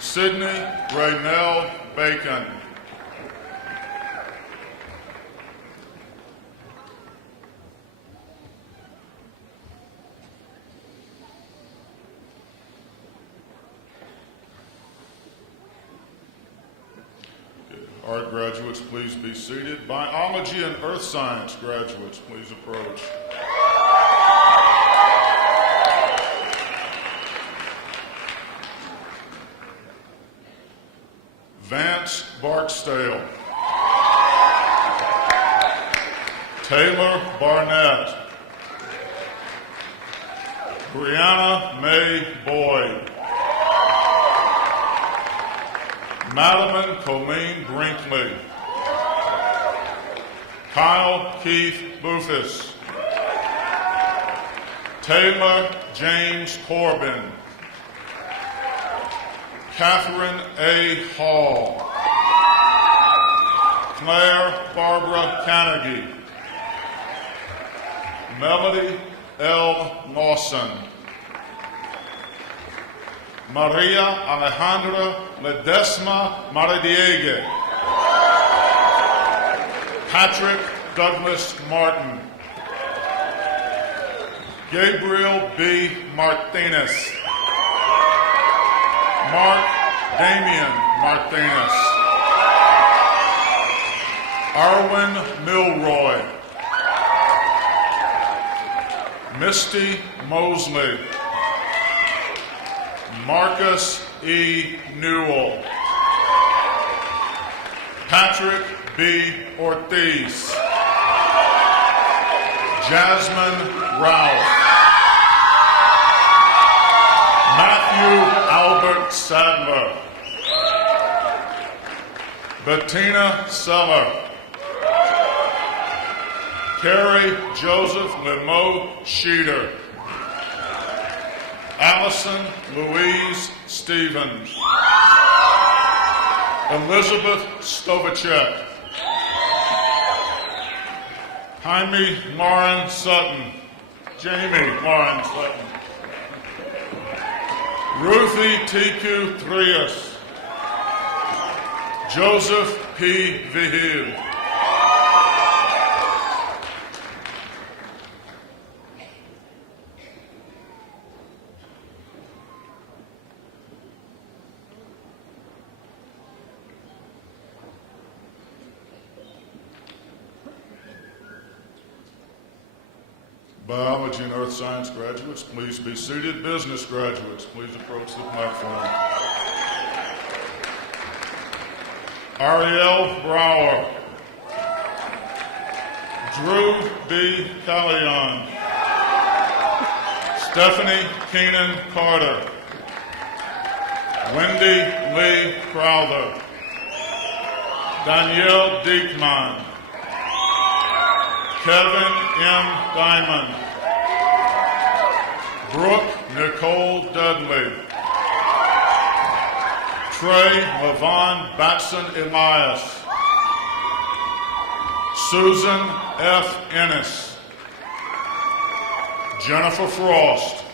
Sydney Raynell Bacon, Art graduates, please be seated. Biology and Earth Science graduates, please approach. Vance Barksdale, Taylor Barnett, Brianna May Boyd, Madeline Colleen Brinkley, Kyle Keith Bufus, Taylor James Corbin, Catherine A. Hall, Claire Barbara Carnegie, Melody L. Lawson, Maria Alejandra Ledesma Maradiega, Patrick Douglas Martin, Gabriel B. Martinez, Mark Damian Martinez, Arwin Milroy, Misty Mosley, Marcus E. Newell, Patrick B. Ortiz, Jasmine Ralph, Matthew Albert Sadler, Bettina Seller, Carrie Joseph Lemo Sheeter, Allison Louise Stevens, Elizabeth Stovacek, Jaime Lauren Sutton, Jamie Lauren Sutton, Ruthie Tiku Trias, Joseph P. Vihil, Biology and Earth Science graduates, please be seated. Business graduates, please approach the platform. Ariel Brower, Drew B. Callion, Stephanie Keenan Carter, Wendy Lee Crowther, Danielle Diekman, Kevin M. Diamond, Brooke Nicole Dudley, Trey Levon Batson Elias. Susan F. Ennis. Jennifer Frost.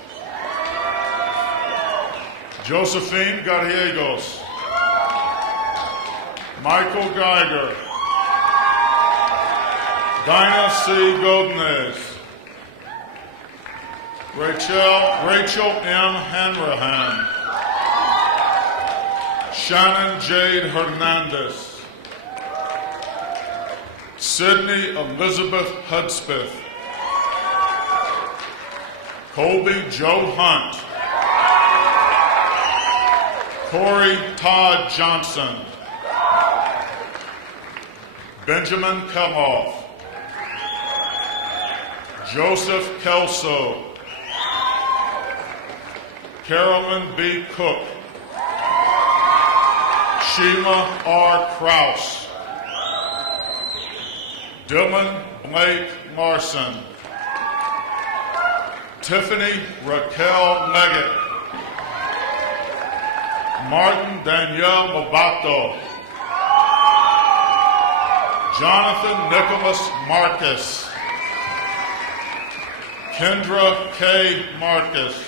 Josephine Gallegos. Michael Geiger. Dinah C. Godinez. Rachel M. Hanrahan. Shannon Jade Hernandez. Sydney Elizabeth Hudspeth. Colby Joe Hunt. Corey Todd Johnson. Benjamin Keloff. Joseph Kelso. Carolyn B. Cook. Sheila R. Kraus. Dylan Blake Larson. Tiffany Raquel Leggett. Martin Danielle Lobato. Jonathan Nicholas Marcus. Kendra K. Marcus.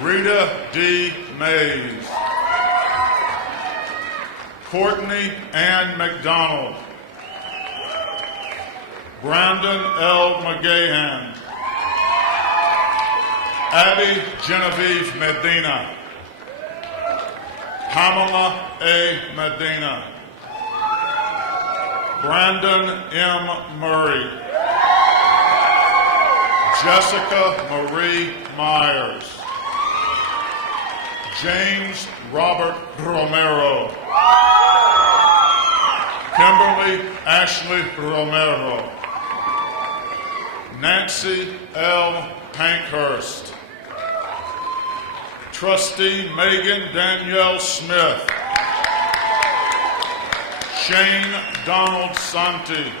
Rita D. Mays. Courtney Ann McDonald. Brandon L. McGahan. Abby Genevieve Medina. Pamela A. Medina. Brandon M. Murray. Jessica Marie Myers. James Robert Romero. Kimberly Ashley Romero. Nancy L. Pankhurst. Trustee Megan Danielle Smith. Shane Donald Santi.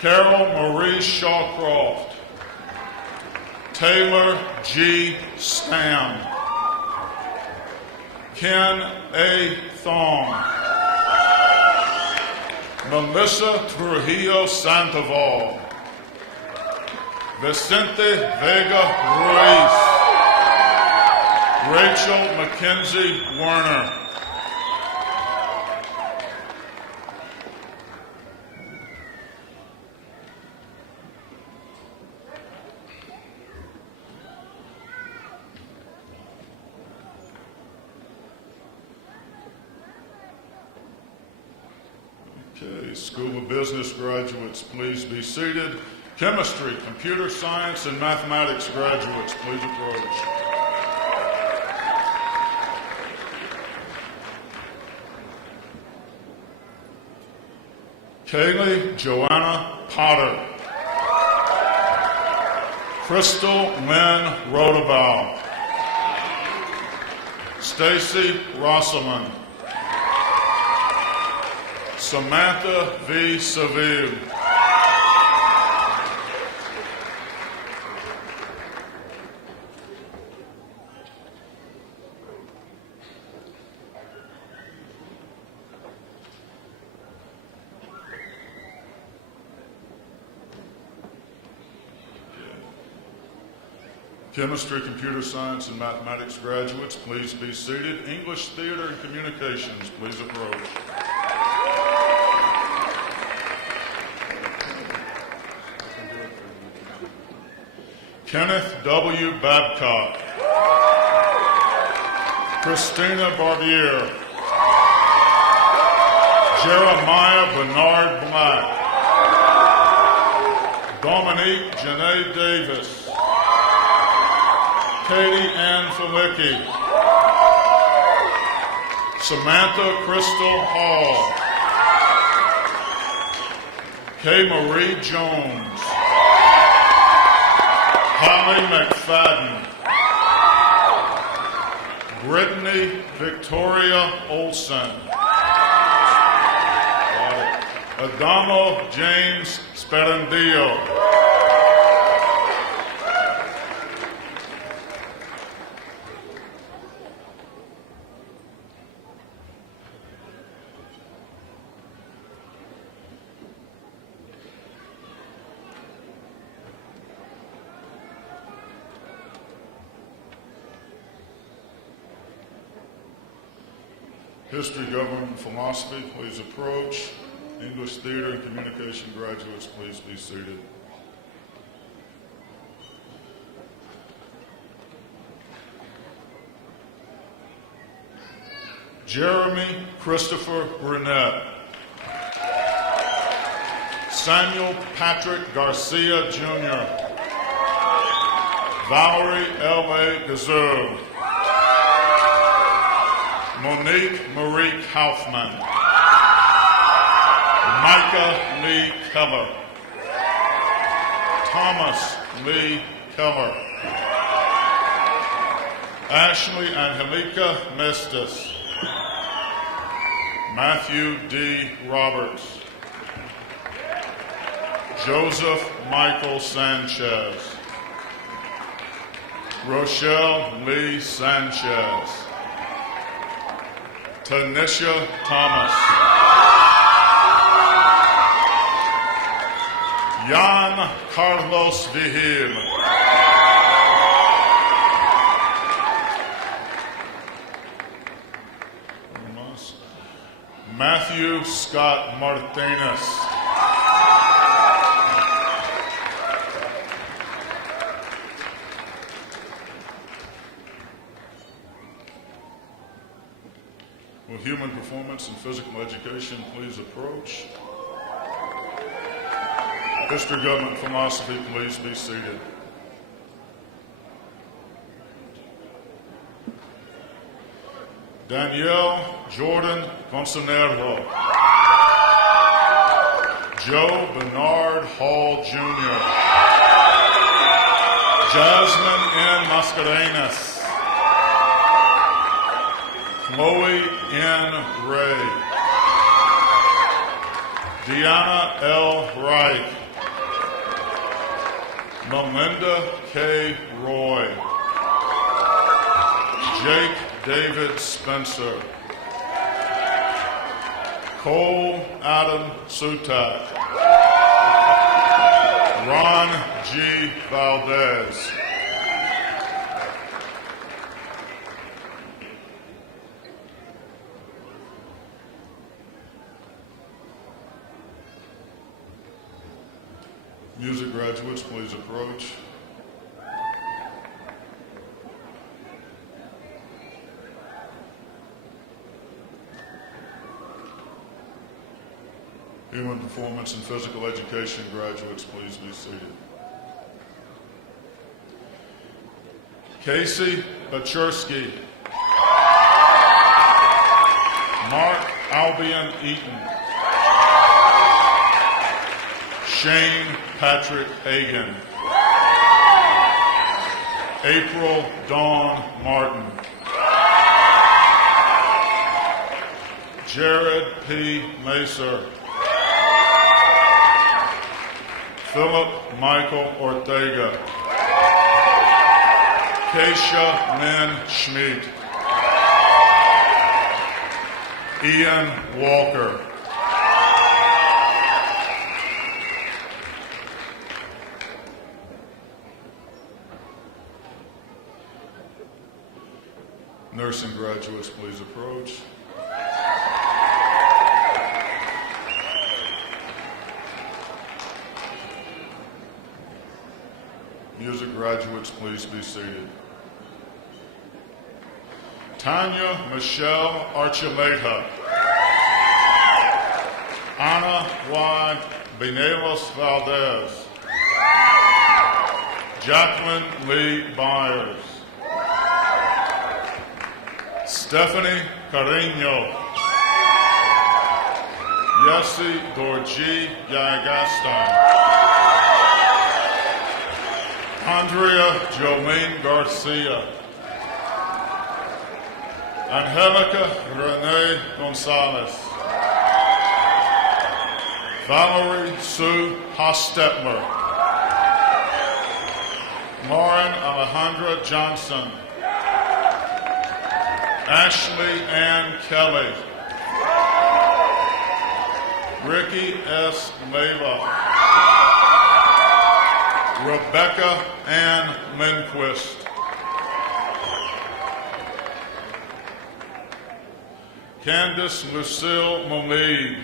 Carol Marie Shawcroft. Taylor G. Stam. Ken A. Thong. Melissa Trujillo Sandoval. Vicente Vega Ruiz. Rachel Mackenzie Werner. Okay, School of Business graduates, please be seated. Chemistry, computer science, and mathematics graduates, please approach. Kaylee Joanna Potter. Crystal Lynn Rodabow. Stacy Rosselman. Samantha V. Seville. Chemistry, computer science, and mathematics graduates, please be seated. English, theater, and communications, please approach. Kenneth W. Babcock. Christina Barbier. Jeremiah Bernard Black. Dominique Janae Davis. Katie Ann Felicki. Samantha Crystal Hall. Kay Marie Jones. Holly McFadden. Brittany Victoria Olson. Adamo James Sperandillo. History, Government, and Philosophy, please approach. English, Theater, and Communication graduates, please be seated. Jeremy Christopher Brunette. Samuel Patrick Garcia, Jr. Valerie L.A. Gazoo. Monique Marie Kaufman. Micah Lee Keller. Thomas Lee Keller. Ashley Angelica Mestis. Matthew D. Roberts. Joseph Michael Sanchez. Rochelle Lee Sanchez. Tanisha Thomas. Jan Carlos Vigil. Matthew Scott Martinez. Will Human Performance and Physical Education please approach? History, Government, and Philosophy, please be seated. Danielle Jordan Consonerlo. Joe Bernard Hall, Jr. Jasmine N. Mascareñas. Chloe N. Ray. Deanna L. Wright. Melinda K. Roy. Jake David Spencer. Cole Adam Sutak. Ron G. Valdez. Music graduates, please approach. Human Performance and Physical Education graduates, please be seated. Casey Bachursky. Mark Albion Eaton. Shane Patrick Hagan. April Dawn Martin. Jared P. Macer. Philip Michael Ortega. Keisha Lynn Schmidt. Ian Walker. Nursing graduates, please approach. Music graduates, please be seated. Tanya Michelle Archuleta. Ana Y. Benelos Valdez. Jacqueline Lee Byers. Stephanie Carreño. Yessi Dorji Yagastan. Andrea Jolene Garcia. Angelica Renee Gonzalez. Valerie Sue Hostetler. Lauren Alejandra Johnson. Ashley Ann Kelly. Ricky S. Leva. Rebecca Ann Lindquist. Candace Lucille Momig.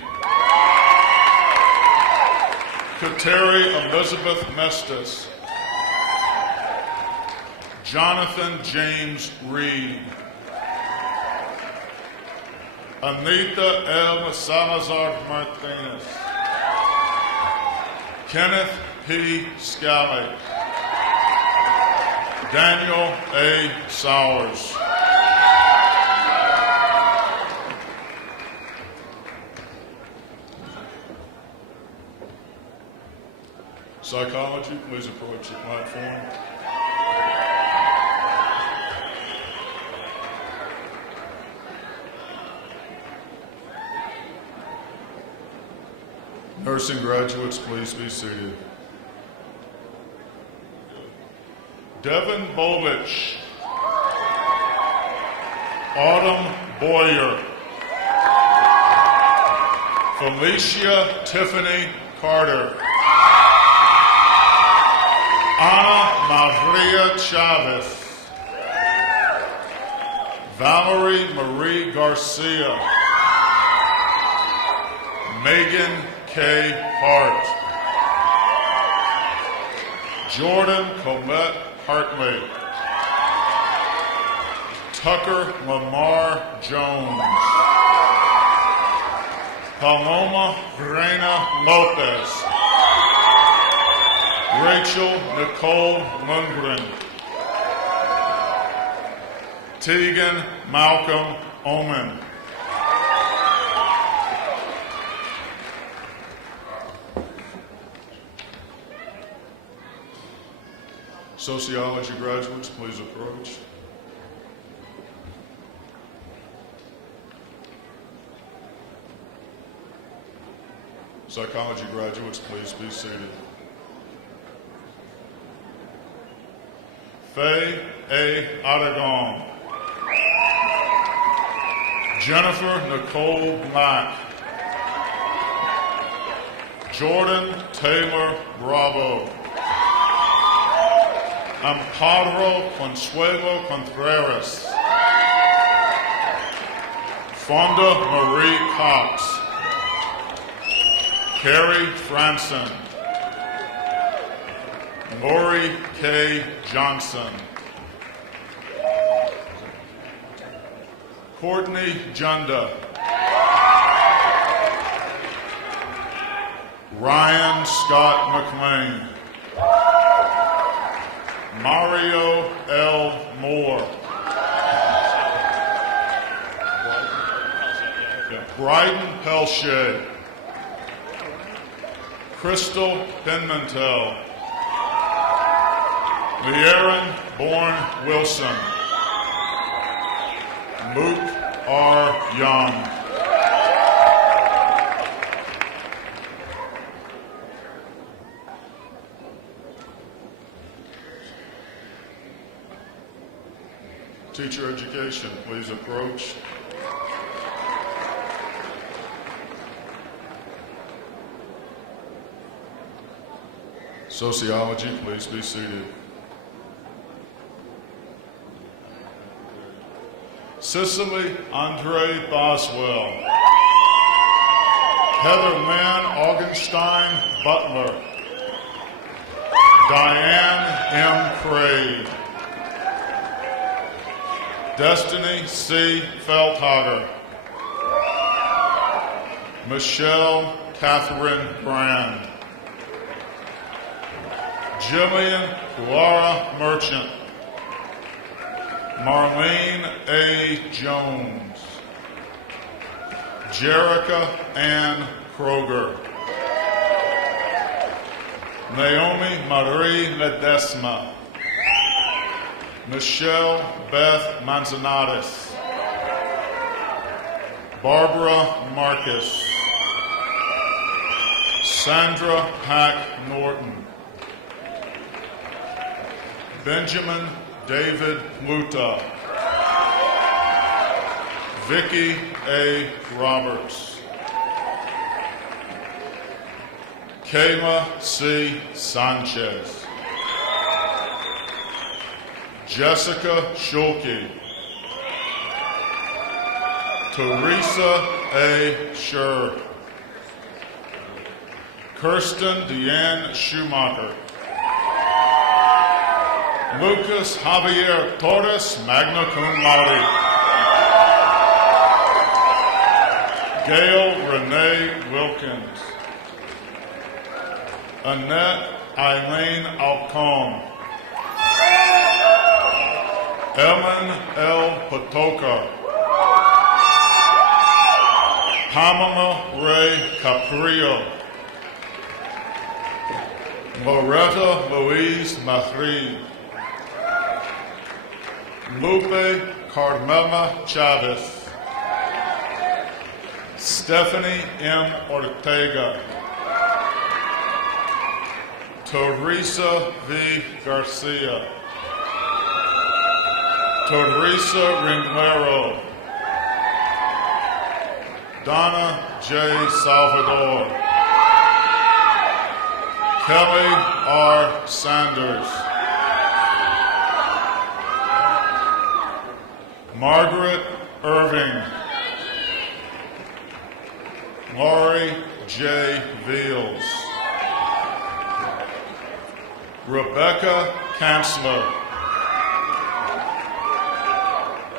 Kateri Elizabeth Mestis. Jonathan James Reed. Anita L. Salazar Martinez. Kenneth P. Scally. Daniel A. Sowers. Psychology, please approach the platform. Nursing graduates, please be seated. Devin Bovich. Autumn Boyer. Felicia Tiffany Carter. Ana Maria Chavez. Valerie Marie Garcia. Megan K. Hart. Jordan Colette Hartley. Tucker Lamar Jones. Paloma Verena Lopez. Rachel Nicole Lundgren. Tegan Malcolm Oman. Sociology graduates, please approach. Psychology graduates, please be seated. Faye A. Aragon. Jennifer Nicole Black. Jordan Taylor Bravo. Amparo Consuelo Contreras. Fonda Marie Cox. Carrie Franson. Lori K. Johnson. Courtney Junda. Ryan Scott McLean. Mario L. Moore. Bryden Pelche. Crystal Penmantel. Learon Bourne Wilson. Luke R. Young. Teacher education, please approach. Sociology, please be seated. Cicely Andre Boswell. Heather Lynn Augenstein Butler. Diane M. Craig. Destiny C. Feldhager. Michelle Catherine Brand. Jillian Laura Merchant. Marlene A. Jones. Jerica Ann Kroger. Naomi Marie Ledesma. Michelle Beth Manzanares. Barbara Marcus. Sandra Pack Norton. Benjamin David Luta. Vicky A. Roberts. Kayla C. Sanchez. Jessica Schulke. Teresa A. Scher. Kirsten Deanne Schumacher. Lucas Javier Torres, magna cum laude. Gail Renee Wilkins. Annette Eileen Alcon. Ellen L. Patoka. Pamela Ray Caprio. Loretta Louise Mathrin. Lupe Carmela Chavez. Stephanie M. Ortega. Teresa V. Garcia. Teresa Ringlero. Donna J. Salvador. Kelly R. Sanders. Margaret Irving. Laurie J. Veals. Rebecca Kanzler.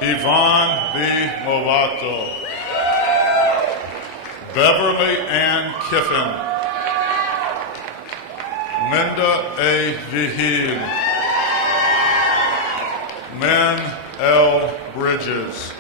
Yvonne B. Lovato. Beverly Ann Kiffin. Linda A. Vigil. Lynn L. Bridges.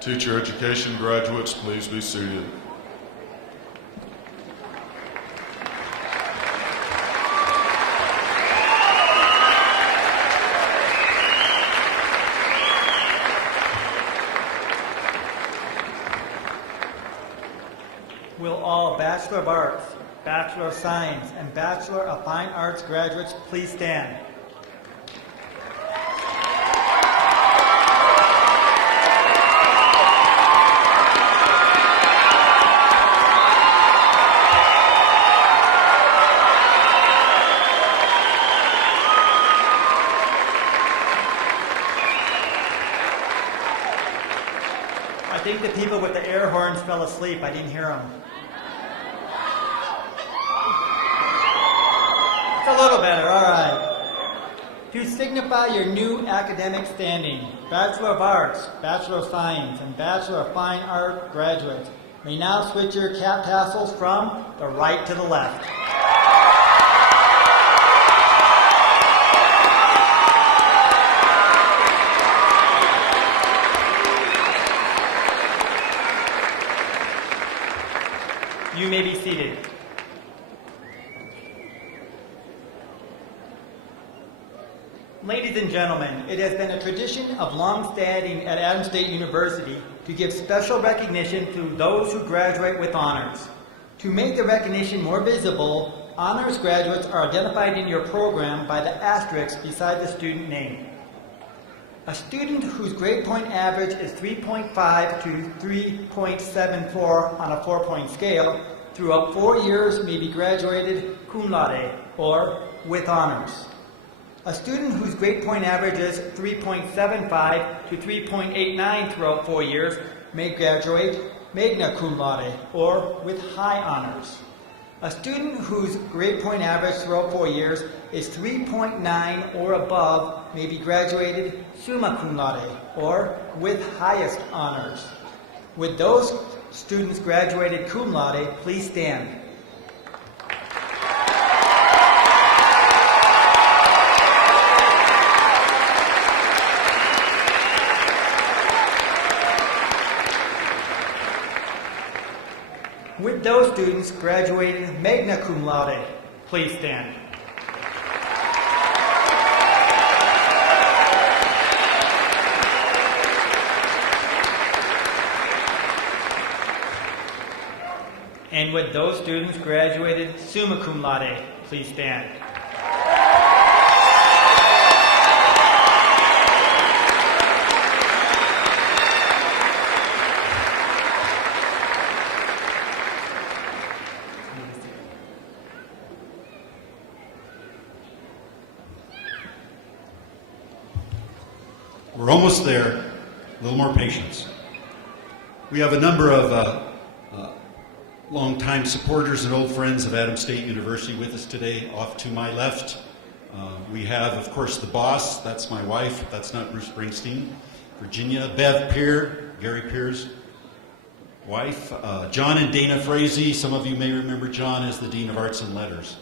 Teacher education graduates, please be seated. Will all Bachelor of Arts, Bachelor of Science, and Bachelor of Fine Arts graduates please stand? I think the people with the air horns fell asleep. I didn't hear them. It's a little better, all right. To signify your new academic standing, Bachelor of Arts, Bachelor of Science, and Bachelor of Fine Art graduates may now switch your cap tassels from the right to the left. You may be seated. Ladies and gentlemen, it has been a tradition of long standing at Adams State University to give special recognition to those who graduate with honors. To make the recognition more visible, honors graduates are identified in your program by the asterisk beside the student name. A student whose grade point average is 3.5 to 3.74 on a 4-point scale throughout 4 years may be graduated cum laude, or with honors. A student whose grade point average is 3.75 to 3.89 throughout 4 years may graduate magna cum laude, or with high honors. A student whose grade point average throughout 4 years is 3.9 or above may be graduated summa cum laude, or with highest honors. Would those students graduated cum laude please stand? Would those students graduated magna cum laude please stand? And would those students graduated summa cum laude please stand? We're almost there. A little more patience. We have a number of longtime supporters and old friends of Adams State University with us today. Off to my left, we have, of course, the boss. That's my wife. That's not Bruce Springsteen. Virginia. Bev Peer, Gary Peer's wife. John and Dana Frazee. Some of you may remember John as the Dean of Arts and Letters.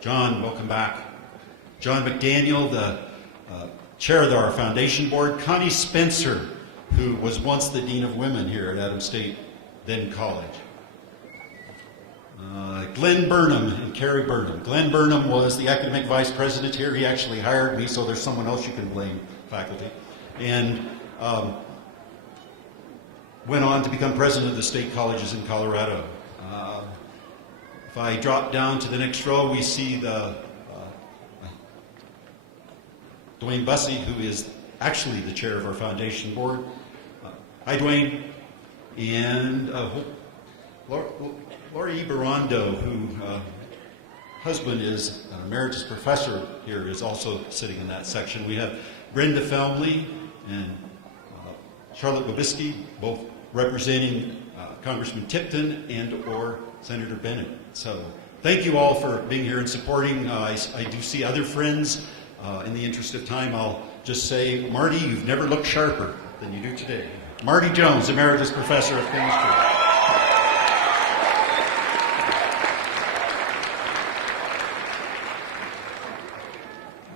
John, welcome back. John McDaniel, the chair of our foundation board. Connie Spencer, who was once the Dean of Women here at Adams State, then college. Glenn Burnham and Carrie Burnham. Glenn Burnham was the academic vice president here. He actually hired me, so there's someone else you can blame, faculty. And went on to become president of the state colleges in Colorado. If I drop down to the next row, we see the Dwayne Bussey, who is actually the chair of our foundation board. Hi, Dwayne. And Laura Ibarrondo, who husband is an emeritus professor here, is also sitting in that section. We have Brenda Felmley and Charlotte Babisky, both representing Congressman Tipton and or Senator Bennett. So thank you all for being here and supporting. I do see other friends. In the interest of time, I'll just say, Marty, you've never looked sharper than you do today. Marty Jones, Emeritus Professor of Chemistry.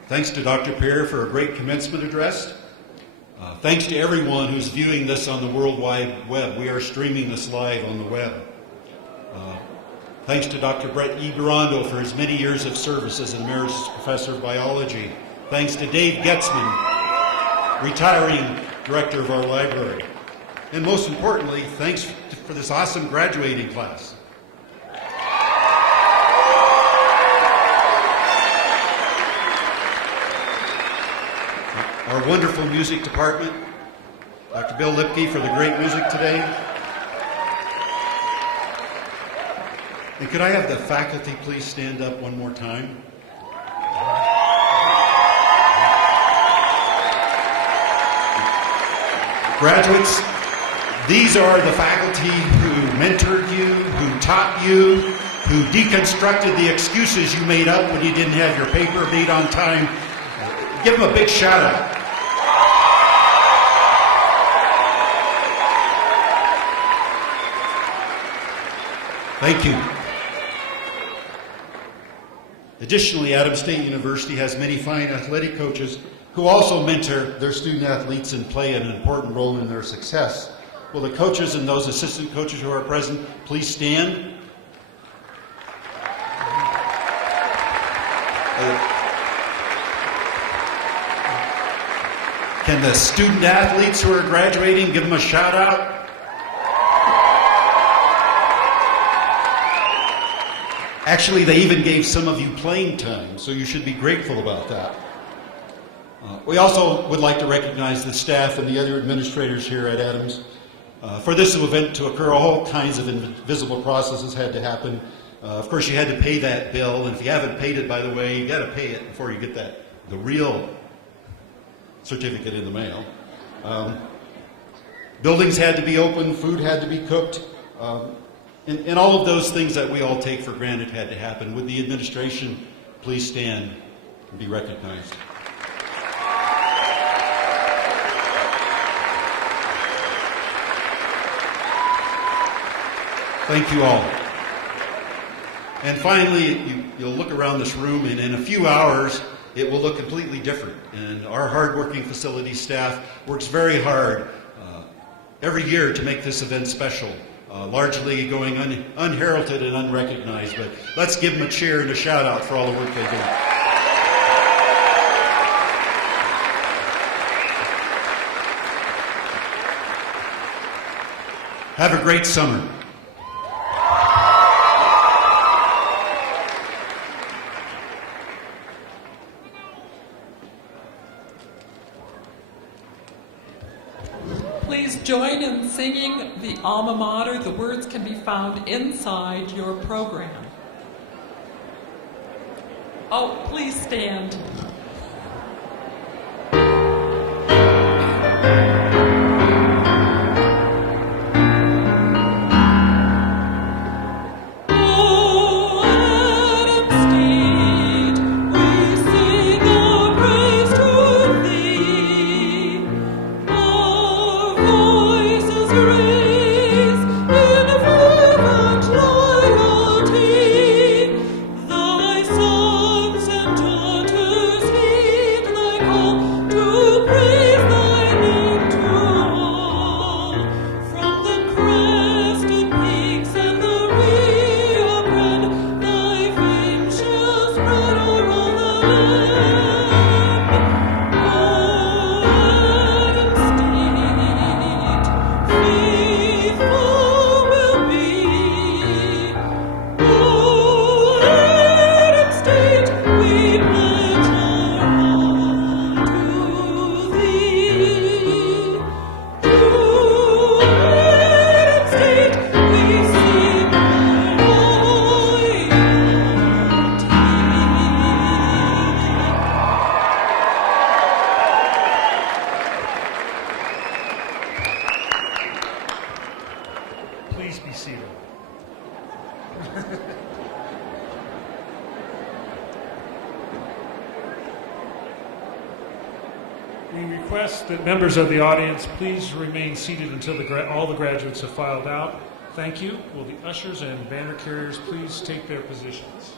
Thanks to Dr. Peer for a great commencement address. Thanks to everyone who's viewing this on the World Wide Web. We are streaming this live on the web. Thanks to Dr. Brett E. Garando for his many years of service as an Emeritus Professor of Biology. Thanks to Dave Getzman, retiring Director of our library. And most importantly, thanks for this awesome graduating class. Our wonderful music department, Dr. Bill Lipke for the great music today. And could I have the faculty please stand up one more time? Graduates, these are the faculty who mentored you, who taught you, who deconstructed the excuses you made up when you didn't have your paper made on time. Give them a big shout out. Thank you. Additionally, Adams State University has many fine athletic coaches who also mentor their student athletes and play an important role in their success. Will the coaches and those assistant coaches who are present please stand? Can the student athletes who are graduating give them a shout out? Actually, they even gave some of you playing time, so you should be grateful about that. We also would like to recognize the staff and the other administrators here at Adams. For this event to occur, all kinds of invisible processes had to happen. Of course, you had to pay that bill, and if you haven't paid it, by the way, you got to pay it before you get the real certificate in the mail. Buildings had to be open, food had to be cooked. And all of those things that we all take for granted had to happen. Would the administration please stand and be recognized? Thank you all. And finally, you'll look around this room, and in a few hours, it will look completely different. And our hardworking facility staff works very hard every year to make this event special. Largely going unheralded and unrecognized, but let's give them a cheer and a shout out for all the work they do. Have a great summer. please join in singing the alma mater. The words can be found inside your program. Oh, please stand. We request that members of the audience please remain seated until all the graduates have filed out. Thank you. Will the ushers and banner carriers please take their positions?